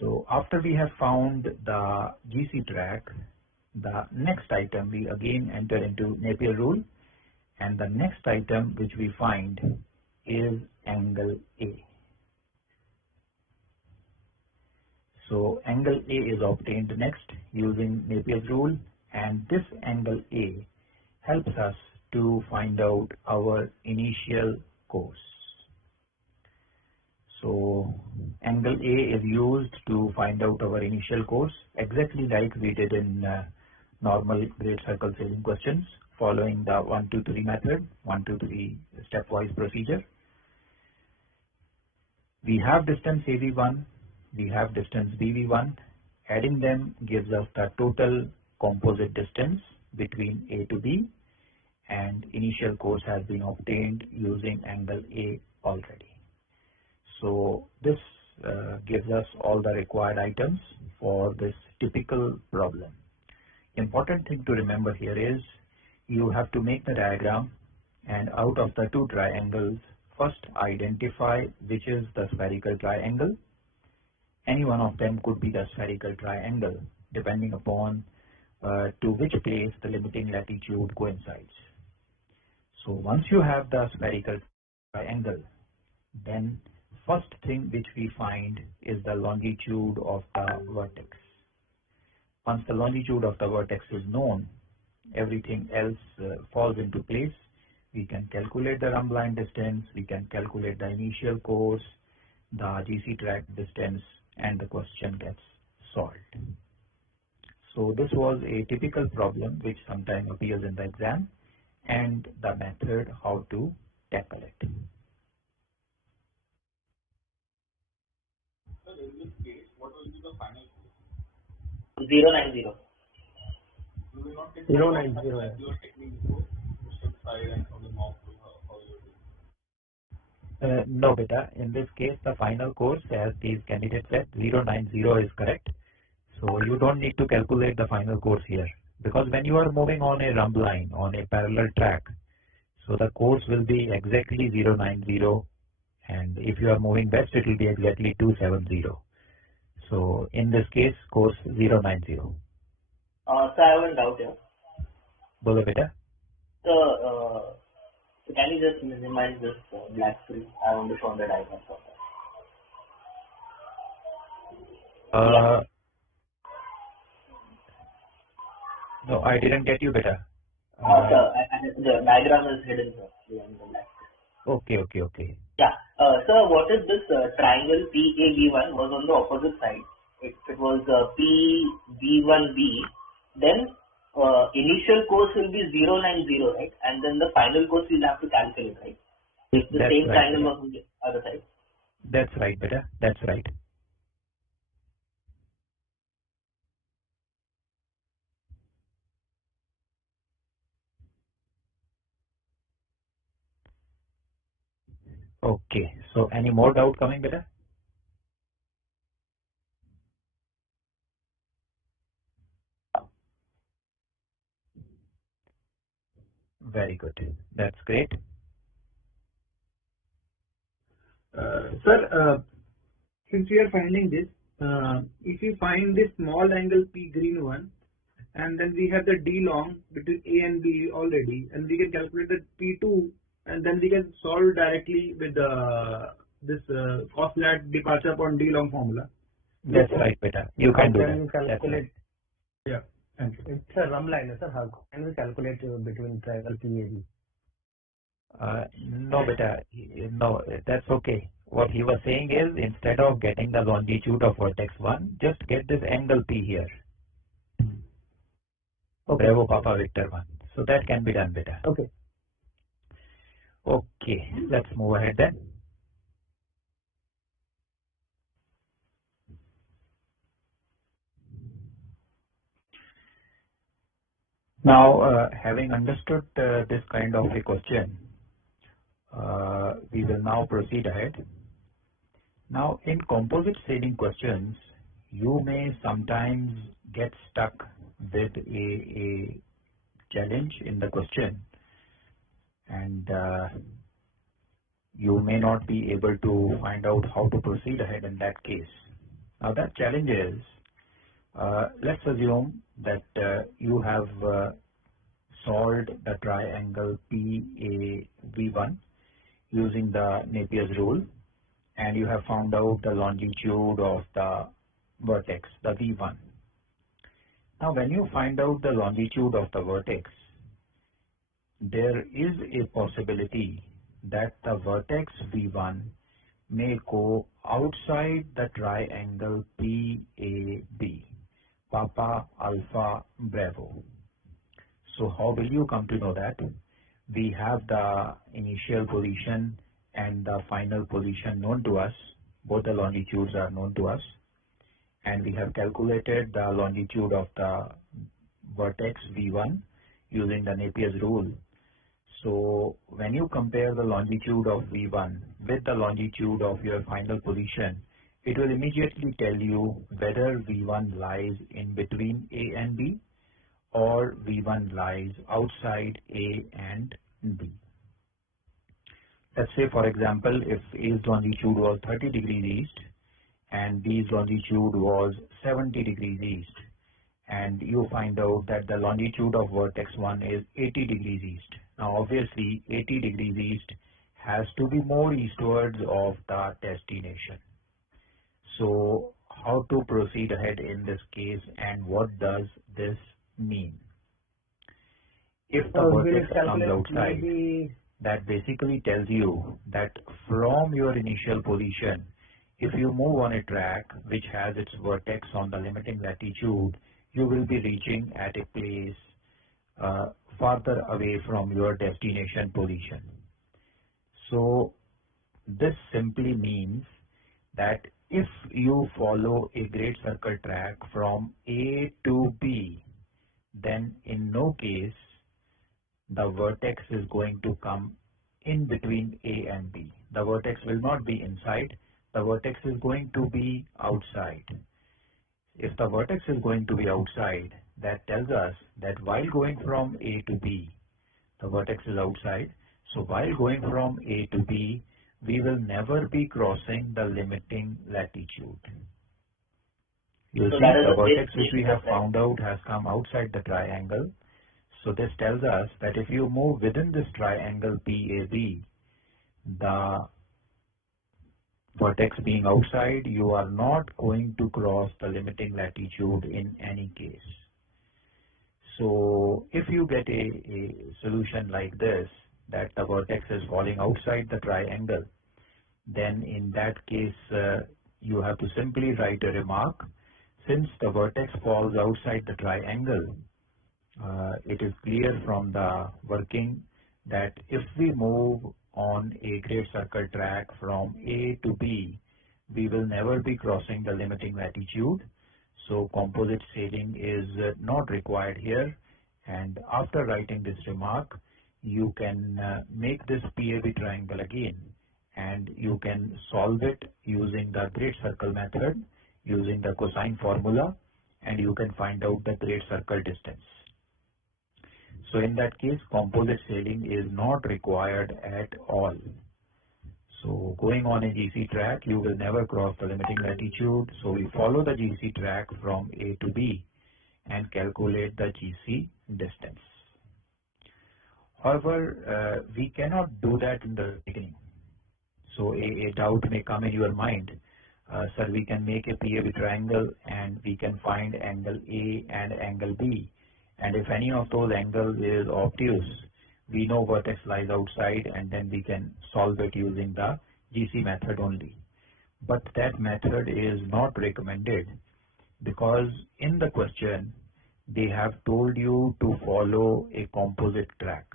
So after we have found the GC track, the next item we again enter into Napier rule, and the next item which we find is angle A. So angle A is obtained next using Napier's rule, and this angle A helps us to find out our initial course. So angle A is used to find out our initial course, exactly like we did in normal great circle sailing questions, following the 1, 2, 3 method, 1, 2, 3 stepwise procedure. We have distance AV1, we have distance BV1. Adding them gives us the total composite distance between A to B, and initial course has been obtained using angle A already. So this gives us all the required items for this typical problem. Important thing to remember here is you have to make the diagram, and out of the two triangles, first identify which is the spherical triangle. Any one of them could be the spherical triangle depending upon to which place the limiting latitude coincides. So once you have the spherical triangle, then first thing which we find is the longitude of the vertex. Once the longitude of the vertex is known, everything else falls into place. We can calculate the run line distance, we can calculate the initial course, the GC track distance, and the question gets solved. So this was a typical problem which sometimes appears in the exam, and the method how to tackle it. 090. 090. No, beta. In this case, the final course, as these candidates said, 090 is correct. So you don't need to calculate the final course here, because when you are moving on a rump line on a parallel track, so the course will be exactly 090, and if you are moving west, it will be exactly 270. So in this case, course 090. So I have a doubt here. Bolo beta. So can you just minimize this black screen? I want to show the diagram for that. No, I didn't get you, beta. Sir, the diagram is hidden, sir, behind the black screen. Okay. Yeah. Sir, what is this triangle PAV1 was on the opposite side. It was PV1B. Then initial course will be 090, right? And then the final course we'll have to calculate, right? If the same triangle was on the other side. That's right, beta. That's right. Okay. So any more doubt coming, beta? Very good. That's great. Sir, since we are finding this, if you find this small angle P green one, and then we have the D long between A and B already, and we can calculate the P2, and then we can solve directly with this cos lat departure upon D long formula. That's right, beta. You can do that. Calculate? Yeah, thank you. It's a rump line, sir. How can we calculate between triangle PAB? No, beta. No, that's okay. What he was saying is, instead of getting the longitude of vertex 1, just get this angle P here. Okay. Bravo Papa Victor 1. So that can be done, beta. Okay. Okay, let's move ahead then. Now, having understood this kind of a question, we will now proceed ahead. Now, in composite sailing questions, you may sometimes get stuck with a challenge in the question, and you may not be able to find out how to proceed ahead in that case. Now, that challenge is, let's assume that you have solved the triangle PAV1 using the Napier's rule, and you have found out the longitude of the vertex, the V1. Now, when you find out the longitude of the vertex, there is a possibility that the vertex V1 may go outside the triangle PAB, Papa Alpha Bravo. So how will you come to know that? We have the initial position and the final position known to us. Both the longitudes are known to us. And we have calculated the longitude of the vertex V1 using the Napier's rule. So when you compare the longitude of V1 with the longitude of your final position, it will immediately tell you whether V1 lies in between A and B or V1 lies outside A and B. Let's say, for example, if A's longitude was 30 degrees east and B's longitude was 70 degrees east, and you find out that the longitude of vertex 1 is 80 degrees east. Now obviously 80 degrees east has to be more eastwards of the destination. So how to proceed ahead in this case, and what does this mean? If the vertex comes outside, that basically tells you that from your initial position, if you move on a track which has its vertex on the limiting latitude, you will be reaching at a place farther away from your destination position. So this simply means that if you follow a great circle track from A to B, then in no case the vertex is going to come in between A and B. The vertex will not be inside, the vertex is going to be outside. If the vertex is going to be outside, that tells us that while going from A to B, the vertex is outside. So while going from A to B, we will never be crossing the limiting latitude. You see, the vertex which we have found out has come outside the triangle. So this tells us that if you move within this triangle PAB, the vertex being outside, you are not going to cross the limiting latitude in any case. So if you get a solution like this, that the vertex is falling outside the triangle, then in that case you have to simply write a remark. Since the vertex falls outside the triangle, it is clear from the working that if we move on a great circle track from A to B, we will never be crossing the limiting latitude. So composite sailing is not required here. And after writing this remark, you can make this PAB triangle again, and you can solve it using the great circle method, using the cosine formula, and you can find out the great circle distance. So in that case, composite sailing is not required at all. So going on a GC track, you will never cross the limiting latitude. So we follow the GC track from A to B and calculate the GC distance. However, we cannot do that in the beginning. So a doubt may come in your mind. Sir, we can make a PAB triangle and we can find angle A and angle B. And if any of those angles is obtuse, we know vertex lies outside, and then we can solve it using the GC method only. But that method is not recommended, because in the question they have told you to follow a composite track.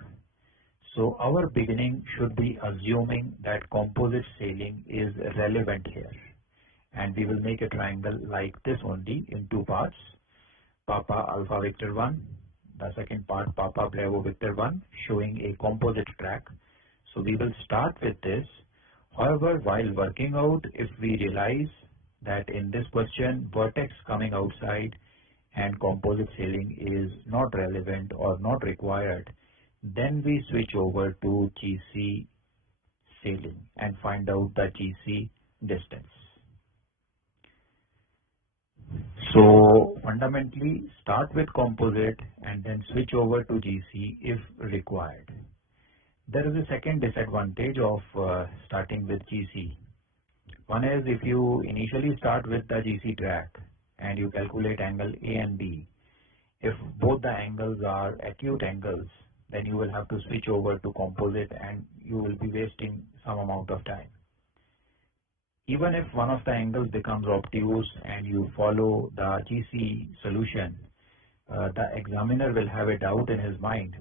So our beginning should be assuming that composite sailing is relevant here, and we will make a triangle like this only in two parts. Papa Alpha Victor 1, the second part Papa Bravo Victor 1, showing a composite track. So we will start with this. However, while working out, if we realize that in this question vertex coming outside and composite sailing is not relevant or not required, then we switch over to GC sailing and find out the GC distance. So fundamentally start with composite and then switch over to GC if required. There is a second disadvantage of starting with GC. One is, if you initially start with the GC track and you calculate angle A and B, if both the angles are acute angles, then you will have to switch over to composite and you will be wasting some amount of time. Even if one of the angles becomes obtuse and you follow the GC solution, the examiner will have a doubt in his mind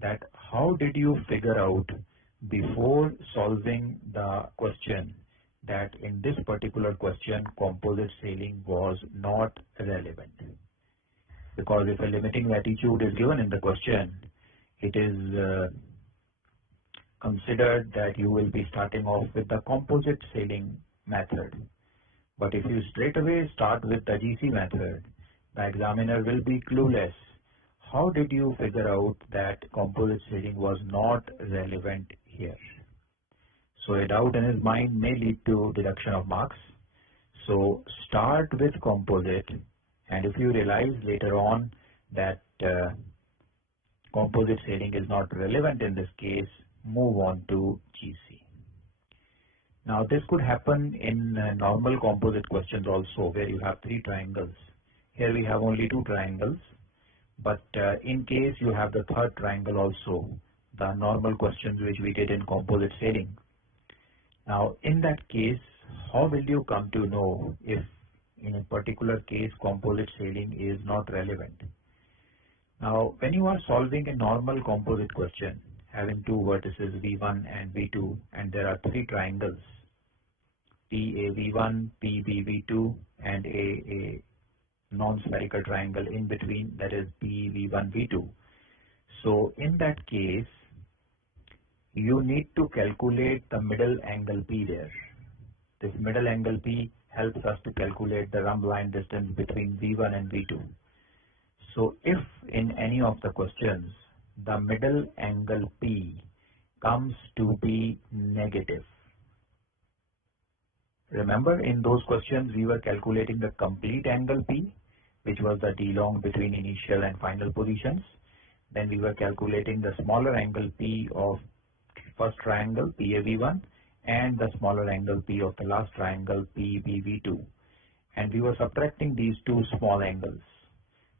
that how did you figure out before solving the question that in this particular question composite sailing was not relevant. Because if a limiting latitude is given in the question, it is considered that you will be starting off with the composite sailing method. But if you straight away start with the GC method, the examiner will be clueless. How did you figure out that composite sailing was not relevant here? So a doubt in his mind may lead to deduction of marks. So start with composite, and if you realize later on that composite sailing is not relevant in this case, move on to GC. Now this could happen in normal composite questions also, where you have three triangles. Here we have only two triangles, but in case you have the third triangle also, the normal questions which we did in composite sailing. Now in that case, how will you come to know if in a particular case composite sailing is not relevant? Now when you are solving a normal composite question having two vertices V1 and V2, and there are three triangles, PAV1, PBV2, and a non-spherical triangle in between, that is PV1, V2. So in that case, you need to calculate the middle angle P there. This middle angle P helps us to calculate the rhumb line distance between V1 and V2. So if in any of the questions the middle angle P comes to be negative, remember in those questions we were calculating the complete angle P, which was the D long between initial and final positions. Then we were calculating the smaller angle P of first triangle PAV1 and the smaller angle P of the last triangle PBV2. And we were subtracting these two small angles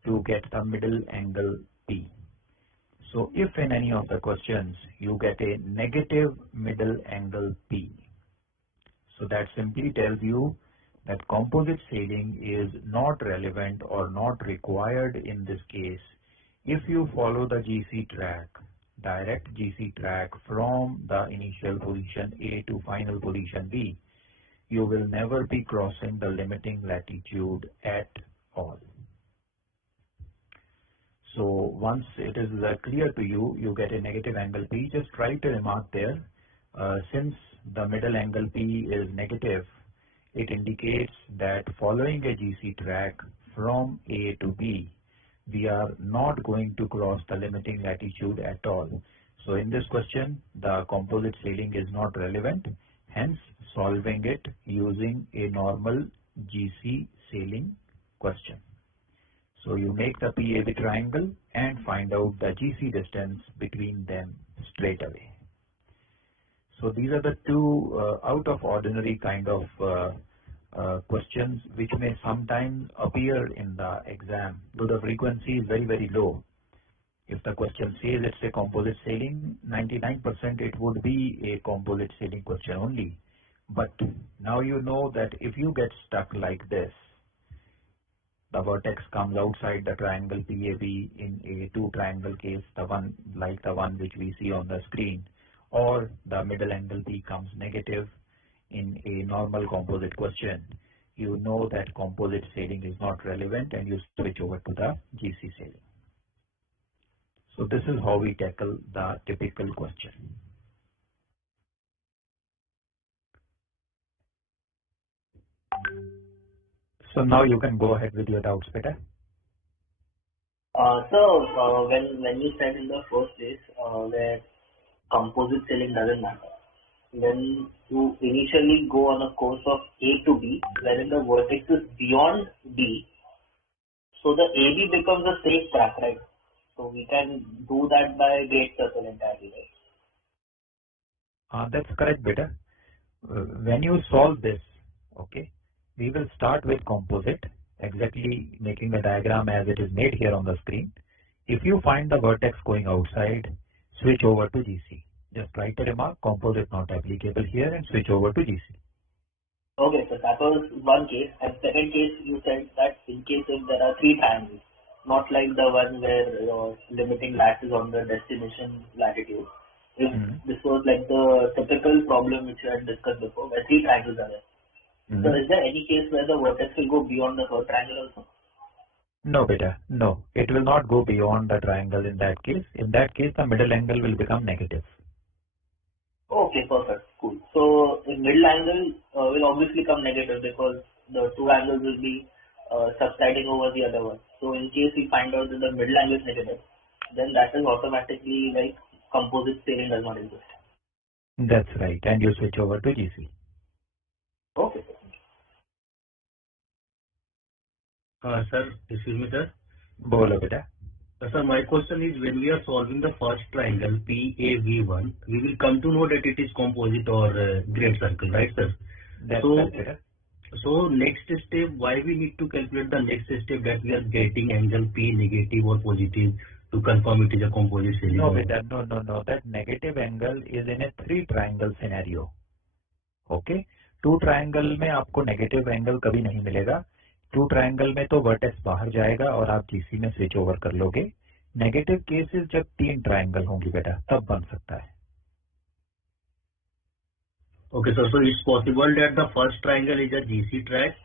to get the middle angle P. So if in any of the questions you get a negative middle angle P, so that simply tells you that composite sailing is not relevant or not required in this case. If you follow the GC track, direct GC track from the initial position A to final position B, you will never be crossing the limiting latitude at all. So once it is clear to you, you get a negative angle P, just write a remark there. Since the middle angle P is negative, it indicates that following a GC track from A to B, we are not going to cross the limiting latitude at all. So in this question, the composite sailing is not relevant, hence solving it using a normal GC sailing question. So you make the PAV triangle and find out the GC distance between them straight away. So these are the two out of ordinary kind of questions which may sometimes appear in the exam, though the frequency is very, very low. If the question says it's a composite sailing, 99% it would be a composite sailing question only. But now you know that if you get stuck like this, the vertex comes outside the triangle PAV in a two triangle case, the one like the one which we see on the screen, or the middle angle P comes negative in a normal composite question, you know that composite sailing is not relevant and you switch over to the GC sailing. So this is how we tackle the typical question. So now you can go ahead with your doubts, Peter. So when you said in the first place that composite sailing doesn't matter, when you initially go on a course of A to B, wherein the vertex is beyond B, so the AB becomes a safe track, right? So we can do that by great circle entirely, right? That's correct, Peter. When you solve this, okay, we will start with composite, exactly making the diagram as it is made here on the screen. If you find the vertex going outside, switch over to GC. Just write a remark, composite not applicable here, and switch over to GC. Okay, so that was one case. And second case, you said that in case if there are three triangles, not like the one where your limiting lat is on the destination latitude. If this was like the typical problem which you had discussed before, where three triangles are there. So is there any case where the vertex will go beyond the third triangle also? No, Beta, no. It will not go beyond the triangle in that case. In that case, the middle angle will become negative. Okay, perfect. Cool. So the middle angle will obviously come negative because the two angles will be subsiding over the other one. So in case we find out that the middle angle is negative, then that is automatically like composite sailing does not exist. That's right. And you switch over to GC. Okay. Sir, excuse me, sir. Bolo, Beta. Sir, my question is, when we are solving the first triangle PAV1, we will come to know that it is composite or great circle, right, sir? That's right. So next step, why we need to calculate the next step that we are getting angle P negative or positive to confirm it is a composite sailing? No, Beta, no. That negative angle is in a three triangle scenario. Okay? Two triangle में आपको negative angle कभी नहीं मिलेगा. To triangle में तो vertex बाहर जाएगा और आप जीसी में स्विच ओवर कर लोगे. नेगेटिव केसेस जब तीन ट्रायंगल होंगी बेटा तब बन सकता है. Okay, so it's possible that the first triangle is a GC track,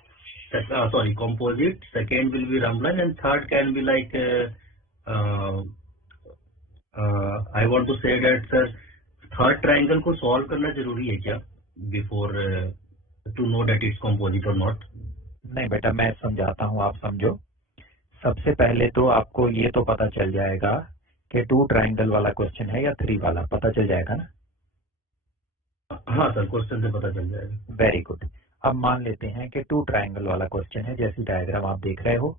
composite, second will be Ramlan, and third can be like, I want to say that sir, third triangle को solve करना जरूरी है क्या before to know that it's composite or not? नहीं बेटा, मैं समझाता हूँ, आप समझो। सबसे पहले तो आपको ये तो पता चल जाएगा कि 2 ट्राइंगल वाला क्वेश्चन है या 3 वाला, पता चल जाएगा ना? हाँ सर, क्वेश्चन से पता चल जाएगा। Very good. अब मान लेते हैं कि 2 ट्राइंगल वाला क्वेश्चन है, जैसी डायग्राम आप देख रहे हो।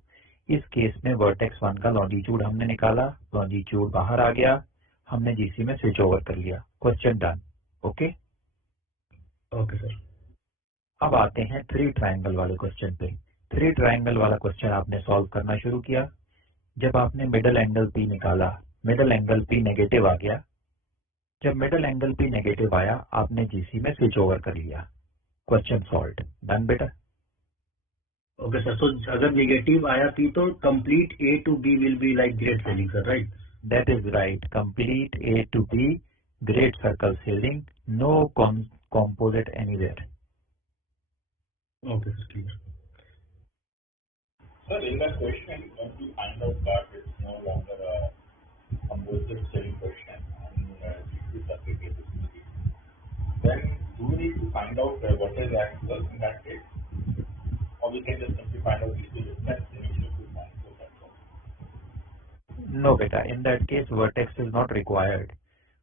इस केस में वर्टेक्स 1 का लॉन्जिट्यूड हमने निकाला, लॉन्जिट्यूड बाहर आ गया, हमने जीसी में स्विच ओवर कर लिया, question done. Okay okay sir. अब आते हैं 3 ट्राइंगल वाले क्वेश्चन पे। 3 ट्राइंगल वाला क्वेश्चन आपने सॉल्व करना शुरू किया। जब आपने मिडल एंगल पी निकाला, मिडल एंगल पी नेगेटिव आ गया। जब मिडल एंगल पी नेगेटिव आया, आपने जीसी में स्विच ओवर कर लिया, क्वेश्चन सॉल्व्ड, डन बेटा। ओके सर, तो अगर नेगेटिव आया पी तो complete A to B will be like great sailing sir, right? That is right, complete A to B great circle sailing, no composite anywhere. Okay, sir, clear. Sir, in that question, when we find out that it's no longer a composite sailing question and GC circuit capability, then do we need to find out what is actual in that case? Or we can just simply find out GC distance initially to find so that's all? No beta, in that case vertex is not required.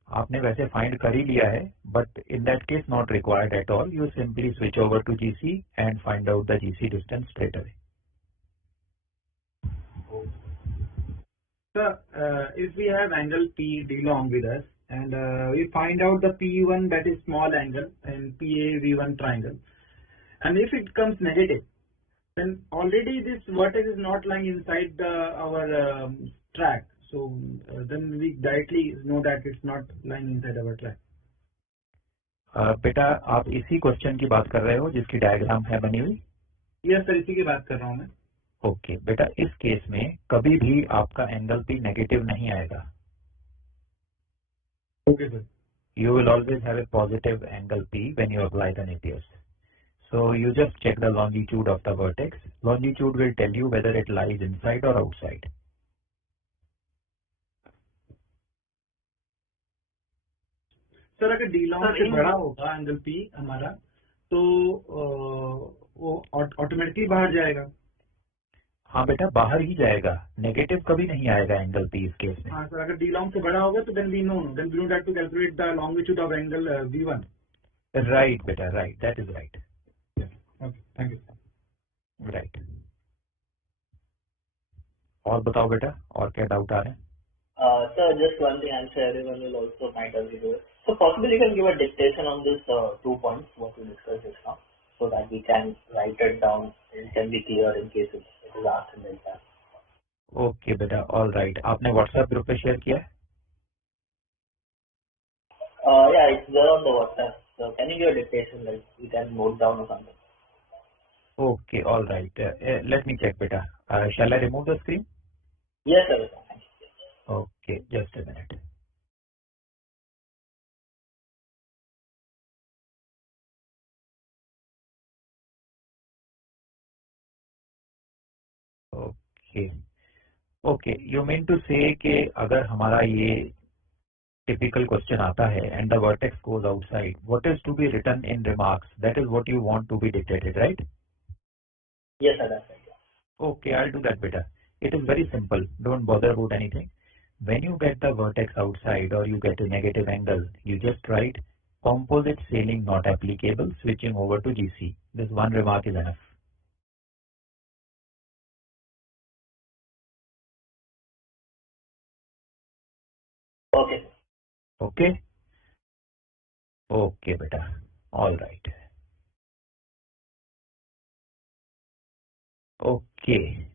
आपने वैसे find कर ही लिया है, but in that case not required at all. You simply switch over to GC and find out the GC distance straight away. So, if we have angle P D long with us and we find out the P1 that is small angle and PAV1 triangle, and if it comes negative, then already this vertex is not lying inside our track. So then we directly know that it's not lying inside our track. बेटा आप इसी question की बात कर रहे हो जिसकी diagram है बनी हुई? यस सर, इसी की बात कर रहा हूँ मैं। ओके बेटा, इस केस में कभी भी आपका एंगल पी नेगेटिव नहीं आएगा। Okay sir. You will always have a positive angle P when you apply the napiers. So you just check the longitude of the vertex. Longitude will tell you whether it lies inside or outside. Sir अगर D long से बड़ा होगा angle P हमारा तो वो automatically बाहर जाएगा। हाँ बेटा, बाहर ही जाएगा, नेगेटिव कभी नहीं आएगा एंगल पी इस केस में। हाँ सर, अगर डी लॉन्ग से बड़ा होगा तो then we know that to calculate the longitude of angle V1। Right बेटा, right, that is right. Okay, thank you. Right, और बताओ बेटा, और क्या डाउट आ रहे हैं? Sir, just one thing, I'm sure everyone will also find out video. So possibly you can give a dictation on this 2 points, what we discussed just now, so that we can write it down. It can be clear in case it is asked in the exam. Okay बेटा, all right. आपने WhatsApp group पे share किया है? Yeah, it's there on the WhatsApp. So can you give a dictation, like you can note down or something? Okay, all right. Let me check beta. Shall I remove the screen? Yes sir. Okay, just a minute. Okay, you mean to say कि अगर हमारा ये typical question आता है and the vertex goes outside, what is to be written in remarks? That is what you want to be dictated, right? Yes sir, that's right. Okay, I'll do that beta. It is very simple. Don't bother about anything. When you get the vertex outside or you get a negative angle, you just write composite sailing not applicable, switching over to GC. This one remark is enough. Okay. Okay? Okay, beta. All right. Okay.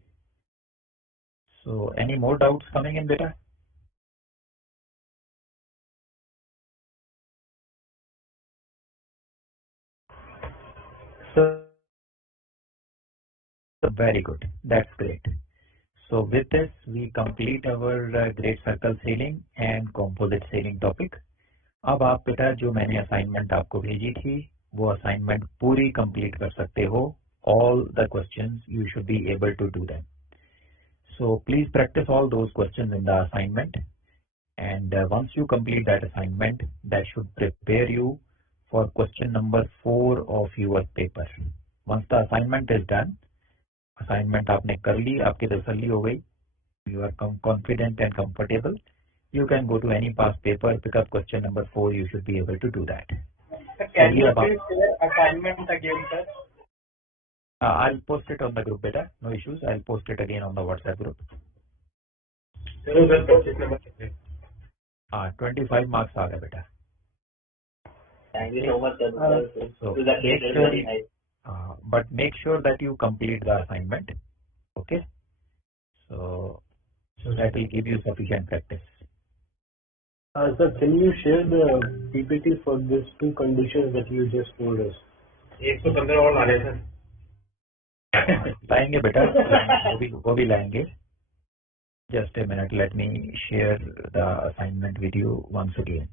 So, any more doubts coming in, beta? So, very good. That's great. So with this, we complete our great circle sailing and composite sailing topic. अब आप बेटा जो मैंने assignment आपको भेजी थी वो assignment पूरी कंप्लीट कर सकते हो. All the questions you should be able to do them. So please practice all those questions in the assignment, and once you complete that assignment, that should prepare you for question number 4 of your paper. Once the assignment is done, assignment आपने कर ली, आपकी तसल्ली हो गई, you are confident and comfortable, you can go to any past paper, pick up question number 4, you should be able to do that. Can you please share assignment again, sir? I'll post it on the group, beta. No issues. I'll post it again on the WhatsApp group. 25 marks are there, beta. Thank you so much, sir. So Make sure, very nice. But make sure that you complete the assignment. Okay. So that will give you sufficient practice. Sir, can you share the PPT for these two conditions that you just told us? 115 और ला रहे sir. लाएंगे बेटा, वो भी लाएंगे. Just a minute, let me share the assignment with you once again.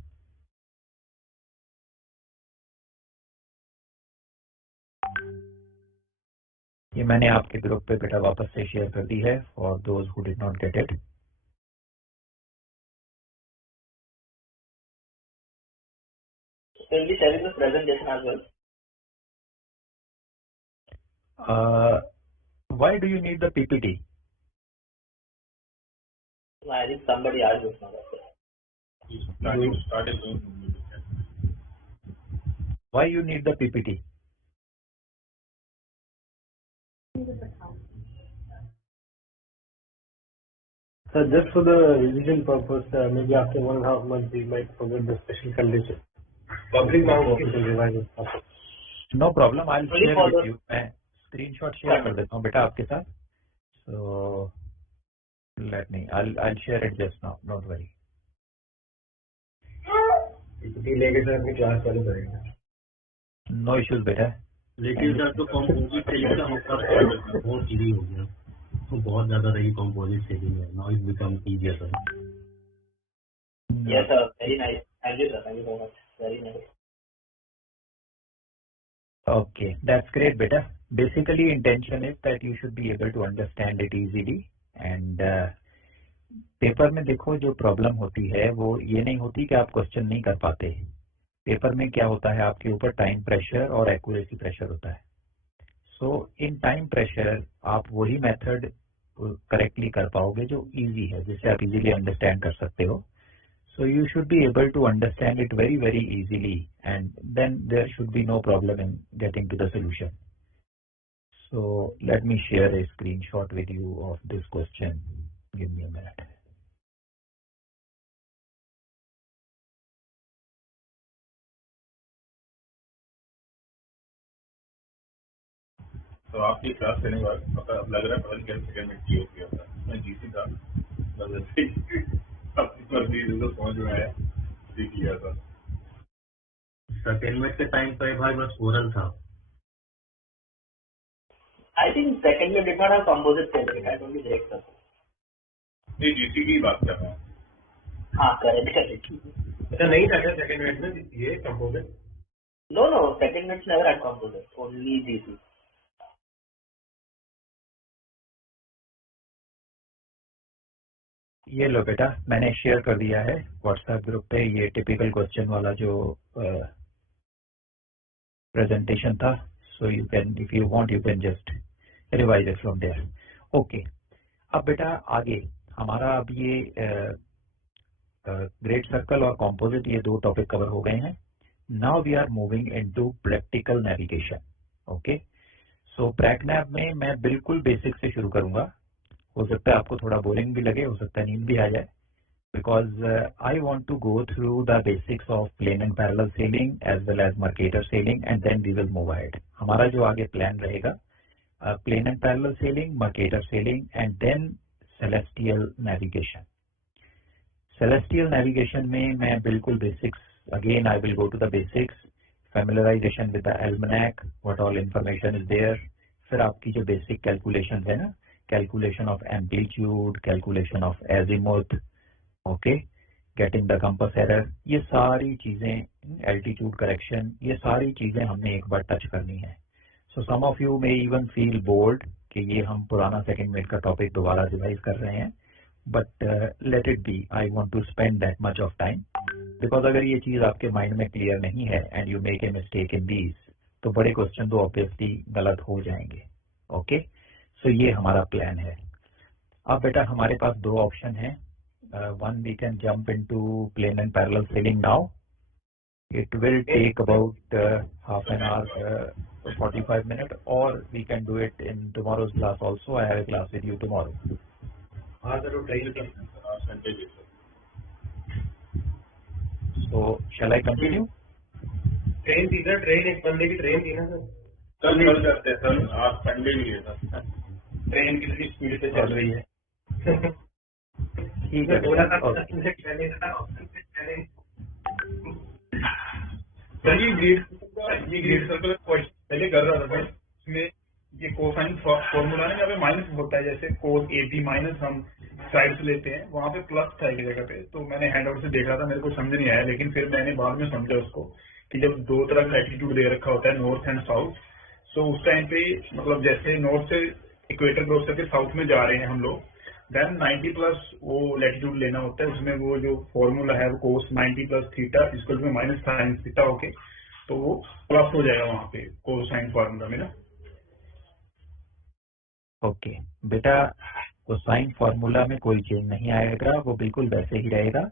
ये मैंने आपके ग्रुप पे बेटा वापस से शेयर कर दी है for those who did not get it. Will be sharing the presentation as well. Why do you need the PPT? I think somebody asked this now. Why you need the PPT? Sir, just for the revision purpose, maybe after 1.5 months we might forget the special condition. Public marks We can revise it. No problem, I'll share with you. मैं screenshot share कर देता हूँ बेटा आपके साथ. So let me, I'll share it just now. Don't worry. लेके sir अपनी class चालू करेंगे. No issues बेटा. लेकिन सर तो कंपोजिट सेलिंग का मौका बहुत इजी हो गया. तो बहुत ज्यादा रही कंपोजिट सेलिंग है. Now it becomes easier, sir. Yes, sir. Very nice. Thank you, sir. Thank you so much. Very nice. Okay, that's great beta. Basically intention is that you should be able to understand it easily, and paper में देखो जो problem होती है वो ये नहीं होती कि आप क्वेश्चन नहीं कर पाते. पेपर में क्या होता है, आपके ऊपर टाइम प्रेशर और एक्यूरेसी प्रेशर होता है. सो इन टाइम प्रेशर आप वही मेथड करेक्टली कर पाओगे जो इजी है, जिसे आप इजीली अंडरस्टैंड कर सकते हो. So you should be able to understand it very, very easily, and then there should be no problem in getting to the solution. So let me share a screenshot with you of this question. Give me a minute. तो आपकी class लेने के बाद पता लग रहा है पता नहीं क्या सेकंड में क्लियर किया था. मैं जीसी था समझ में आया सीख लिया था. सेकेंड के टाइम पर भाई बस ओरल था. I think second year did not have composite sailing. I only direct sir. नहीं जीसी की बात कर रहा हूँ. हाँ, correct. अच्छा नहीं था क्या सेकंड में ये composite? No, second year never had composite. Only GC. ये लो बेटा, मैंने शेयर कर दिया है व्हाट्सएप ग्रुप पे. ये टिपिकल क्वेश्चन वाला जो प्रेजेंटेशन था. So you can, if you want, you can just revise it from there. Okay, अब बेटा आगे हमारा अब ये ग्रेट सर्कल और कॉम्पोजिट, ये दो टॉपिक कवर हो गए हैं. Now we are moving into practical navigation. Okay, so pracnav में मैं बिल्कुल बेसिक से शुरू करूंगा. हो सकता है आपको थोड़ा बोरिंग भी लगे, हो सकता है नींद भी आ जाए, because I want to go through the basics of plane and parallel sailing as well as Mercator sailing, and then we will move ahead. हमारा जो आगे प्लान रहेगा, plane and parallel sailing, Mercator sailing, and then celestial navigation. Celestial navigation में मैं बिल्कुल basics, again I will go to the basics, familiarization with the almanac, what all information is there. फिर आपकी जो बेसिक कैलकुलेशन है ना, calculation of amplitude, calculation of azimuth, okay, getting the compass error, ये सारी चीजें, एल्टीट्यूड करेक्शन, ये सारी चीजें हमने एक बार टच करनी है. So some of you may even feel bored कि ये हम पुराना सेकंड मेट का टॉपिक दोबारा रिवाइज कर रहे हैं, but let it be. I want to spend that much of time, because अगर ये चीज आपके माइंड में क्लियर नहीं है and you make a mistake in these, तो बड़े क्वेश्चन तो ऑब्वियसली गलत हो जाएंगे. ओके, सो ये हमारा प्लान है. अब बेटा हमारे पास दो ऑप्शन है. One, we can jump into plane and parallel sailing now. It will take about half an hour, 45 minutes, or we can do it in tomorrow's class also. I have a class with you tomorrow. So, shall I continue? Train थी sir, train एक बंदे की train थी ना sir. कल करते हैं sir, आज संडे भी है सर. ट्रेन कितनी स्पीड से चल रही है. ठीक है. सर ये ग्रेड सर्कल पहले कर रहा था सर. इसमें ये कोसाइन फॉर्मूला है, यहाँ पे माइनस होता है. जैसे कोस ए बी माइनस हम साइड से लेते हैं, वहाँ पे प्लस था एक जगह पे. तो मैंने हैंड आउट से देख रहा था, मेरे को समझ नहीं आया, लेकिन फिर मैंने बाद में समझा उसको कि जब दो तरफ लैटिट्यूड दे रखा होता है, नॉर्थ एंड साउथ, सो उस टाइम पे मतलब जैसे नॉर्थ से इक्वेटर क्रॉस करके साउथ में जा रहे हैं हम लोग, देन 90 प्लस वो लैटिट्यूड लेना होता है. उसमें वो जो फॉर्मूला है वो cos 90 plus theta equal to minus sine theta. Okay, तो वो प्लस हो जाएगा वहाँ पे कोसाइन फॉर्मूला में ना. ओके बेटा, कोसाइन फॉर्मूला में कोई चेंज नहीं आएगा, वो बिल्कुल वैसे ही रहेगा.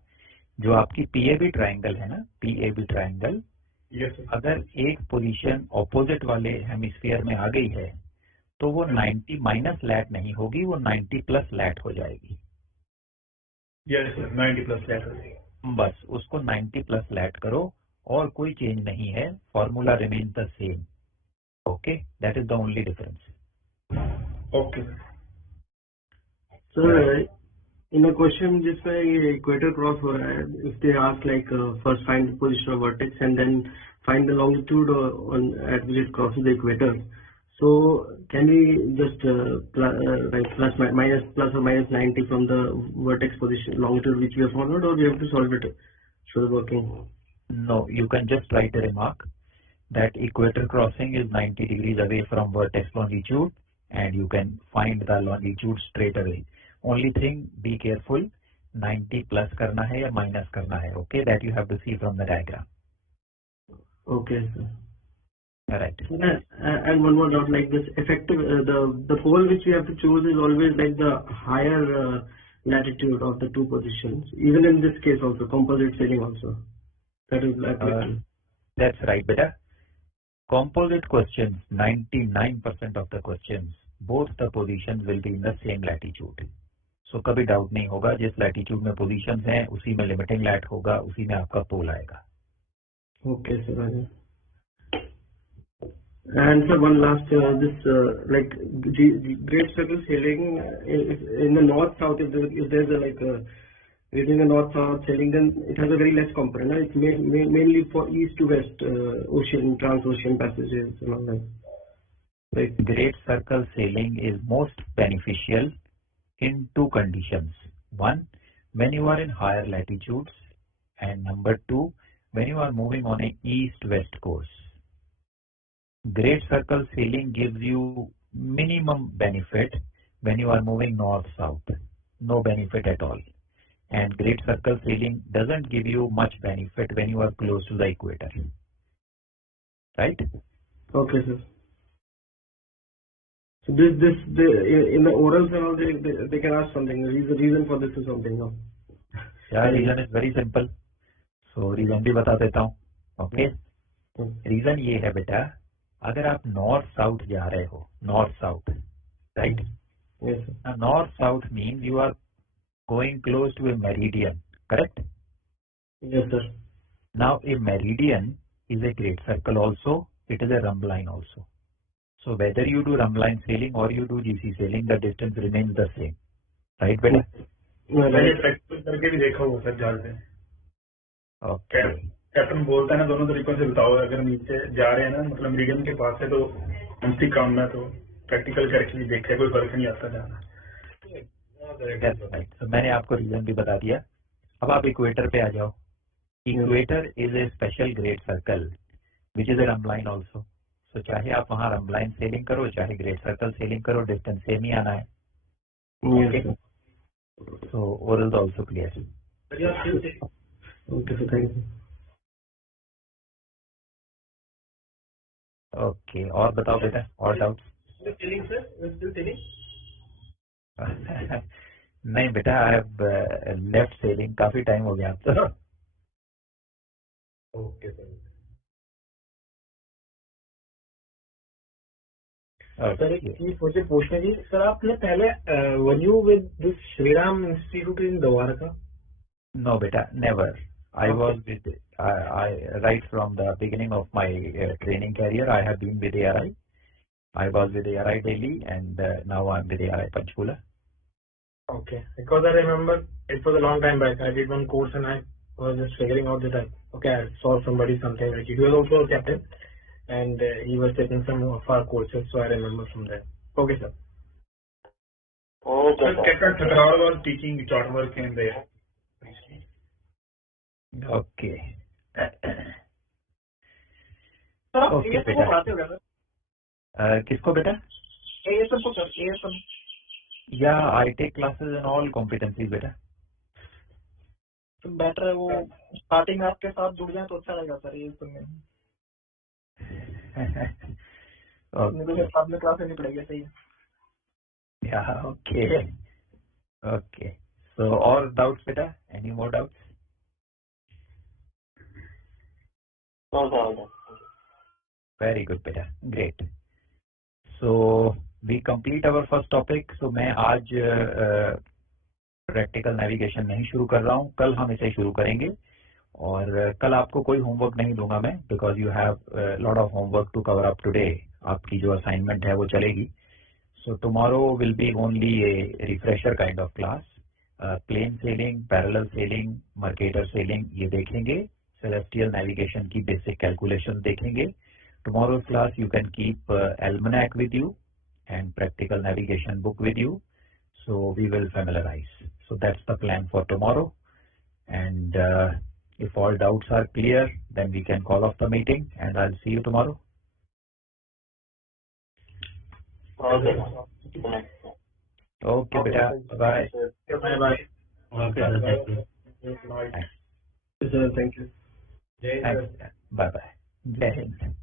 जो आपकी पीएबी ट्रायंगल है ना, पीएबी ट्रायंगल, अगर एक पोजीशन ऑपोजिट वाले हेमिस्फीयर में आ गई है तो वो 90 माइनस लैट नहीं होगी, वो 90 प्लस लैट हो जाएगी. यस सर, 90 प्लस लैट हो जाएगी. बस उसको 90 प्लस लैट करो और कोई चेंज नहीं है. Formula remain the same. Okay, that is the only difference. Okay sir, in a question जिसमें ये इक्वेटर क्रॉस हो रहा है, if they ask like first find the position of vertex and then find the longitude on at which it crosses the equator. So can we just write plus or minus 90 from the vertex position longitude which we have followed, or we have to solve it through the working? No, you can just write a remark that equator crossing is 90 degrees away from vertex longitude, and you can find the longitude straight away. Only thing, be careful, 90 plus करना है या minus करना है. Okay, that you have to see from the diagram. Okay, sir. Right. And one more doubt, like this effective, the pole which we have to choose is always like the higher latitude of the two positions, even in this case also, composite sailing also. That is that's right, beta. Composite questions, 99% of the questions, both the positions will be in the same latitude. So कभी doubt नहीं होगा, जिस latitude में positions हैं उसी में limiting lat होगा, उसी में आपका pole आएगा. Okay, sir. And so one last, this like the great circle sailing in the north-south, if there's a like within the north-south sailing, then it has a very less component. It's mainly for east to west ocean, transocean passages and all that. Right. Great circle sailing is most beneficial in two conditions. One, when you are in higher latitudes, and number two, when you are moving on an east-west course. Great circle sailing gives you minimum benefit when you are moving north-south, no benefit at all. And great circle sailing doesn't give you much benefit when you are close to the equator. Right? Okay, sir. So in the orals and all, they can ask something. The reason for this is something, no? Yeah, reason is very simple. So reason भी बता देता हूँ. Okay? Reason ये है बेटा, अगर आप north south जा रहे हो, north south, right? North south means you are going close to a meridian, correct? Yes, sir. Now a meridian is a great circle also, it is a rumb line also. So whether you do rumb line sailing or you do GC sailing, the distance remains the same, right बेटा? मैंने practice करके भी देखा हुआ sir जहाज में. Okay. Captain बोलता है ना, दोनों तरीकों से बताओ. अगर नीचे जा रहे हैं ना, मतलब मीडियम के पास है, तो हमसे काम ना, तो प्रैक्टिकल करके भी देखा, कोई फर्क नहीं आता जाना. तो मैंने आपको रीजन भी बता दिया. अब आप इक्वेटर पे आ जाओ. Equator is a special great circle which is a rhumb line also. सो चाहे आप वहाँ रमलाइन सेलिंग करो चाहे ग्रेट सर्कल सेलिंग करो, डिस्टेंस सेम ही आना है. Yes. So oral is also clear. Okay, so thank you. Okay, और बताओ बेटा, और doubts? Still telling, sir? You're still telling? नहीं बेटा, आई हैव लेफ्ट सेलिंग, काफी टाइम हो गया अब तो. Okay, sir. सर एक चीज मुझे पूछना थी सर, आपने पहले were you with this Shriram institute in Dwarka? No beta, never. I was with, I right from the beginning of my training career, I have been with ARI. I was with ARI Delhi and now I'm with ARI Panchkula. Okay, because I remember it was a long time back. I did one course and I was just figuring out that I saw somebody something like it. He was also a captain and he was taking some of our courses, so I remember from there. Okay, sir. Sir, Captain Chhatral was teaching chart work in there. Okay. Okay बेटा. किसको बेटा? ASM को sir, ASM. Yeah, I take classes in all competencies बेटा. तो better है वो starting में आपके साथ जुड़ जाए तो अच्छा लगेगा सर ये सुनने में. मुझे साथ में क्लास लेनी पड़ेगी, सही है. Yeah, okay. Okay. So all doubts बेटा? Any more doubts? No. Very good बेटा. Great. So we complete our first topic. So मैं आज प्रैक्टिकल नेविगेशन नहीं शुरू कर रहा हूँ, कल हम इसे शुरू करेंगे. और कल आपको कोई होमवर्क नहीं दूंगा मैं, because you have lot of homework to cover up today. आपकी जो असाइनमेंट है वो चलेगी. So tomorrow will be only a refresher kind of class. Plane sailing, parallel sailing, Mercator sailing ये देखेंगे. सेलेस्टियल नेविगेशन की बेसिक कैलकुलेशन देखेंगे. Tomorrow's class you can keep almanac with you and practical navigation book with you. So we will familiarize. So that's the plan for tomorrow. And if all doubts are clear, then we can call off the meeting and I'll see you tomorrow. Okay. Okay, beta. Bye. Bye. Okay, thank you. Thanks. Sir, thank you. Thanks. Bye bye. Jai Hind.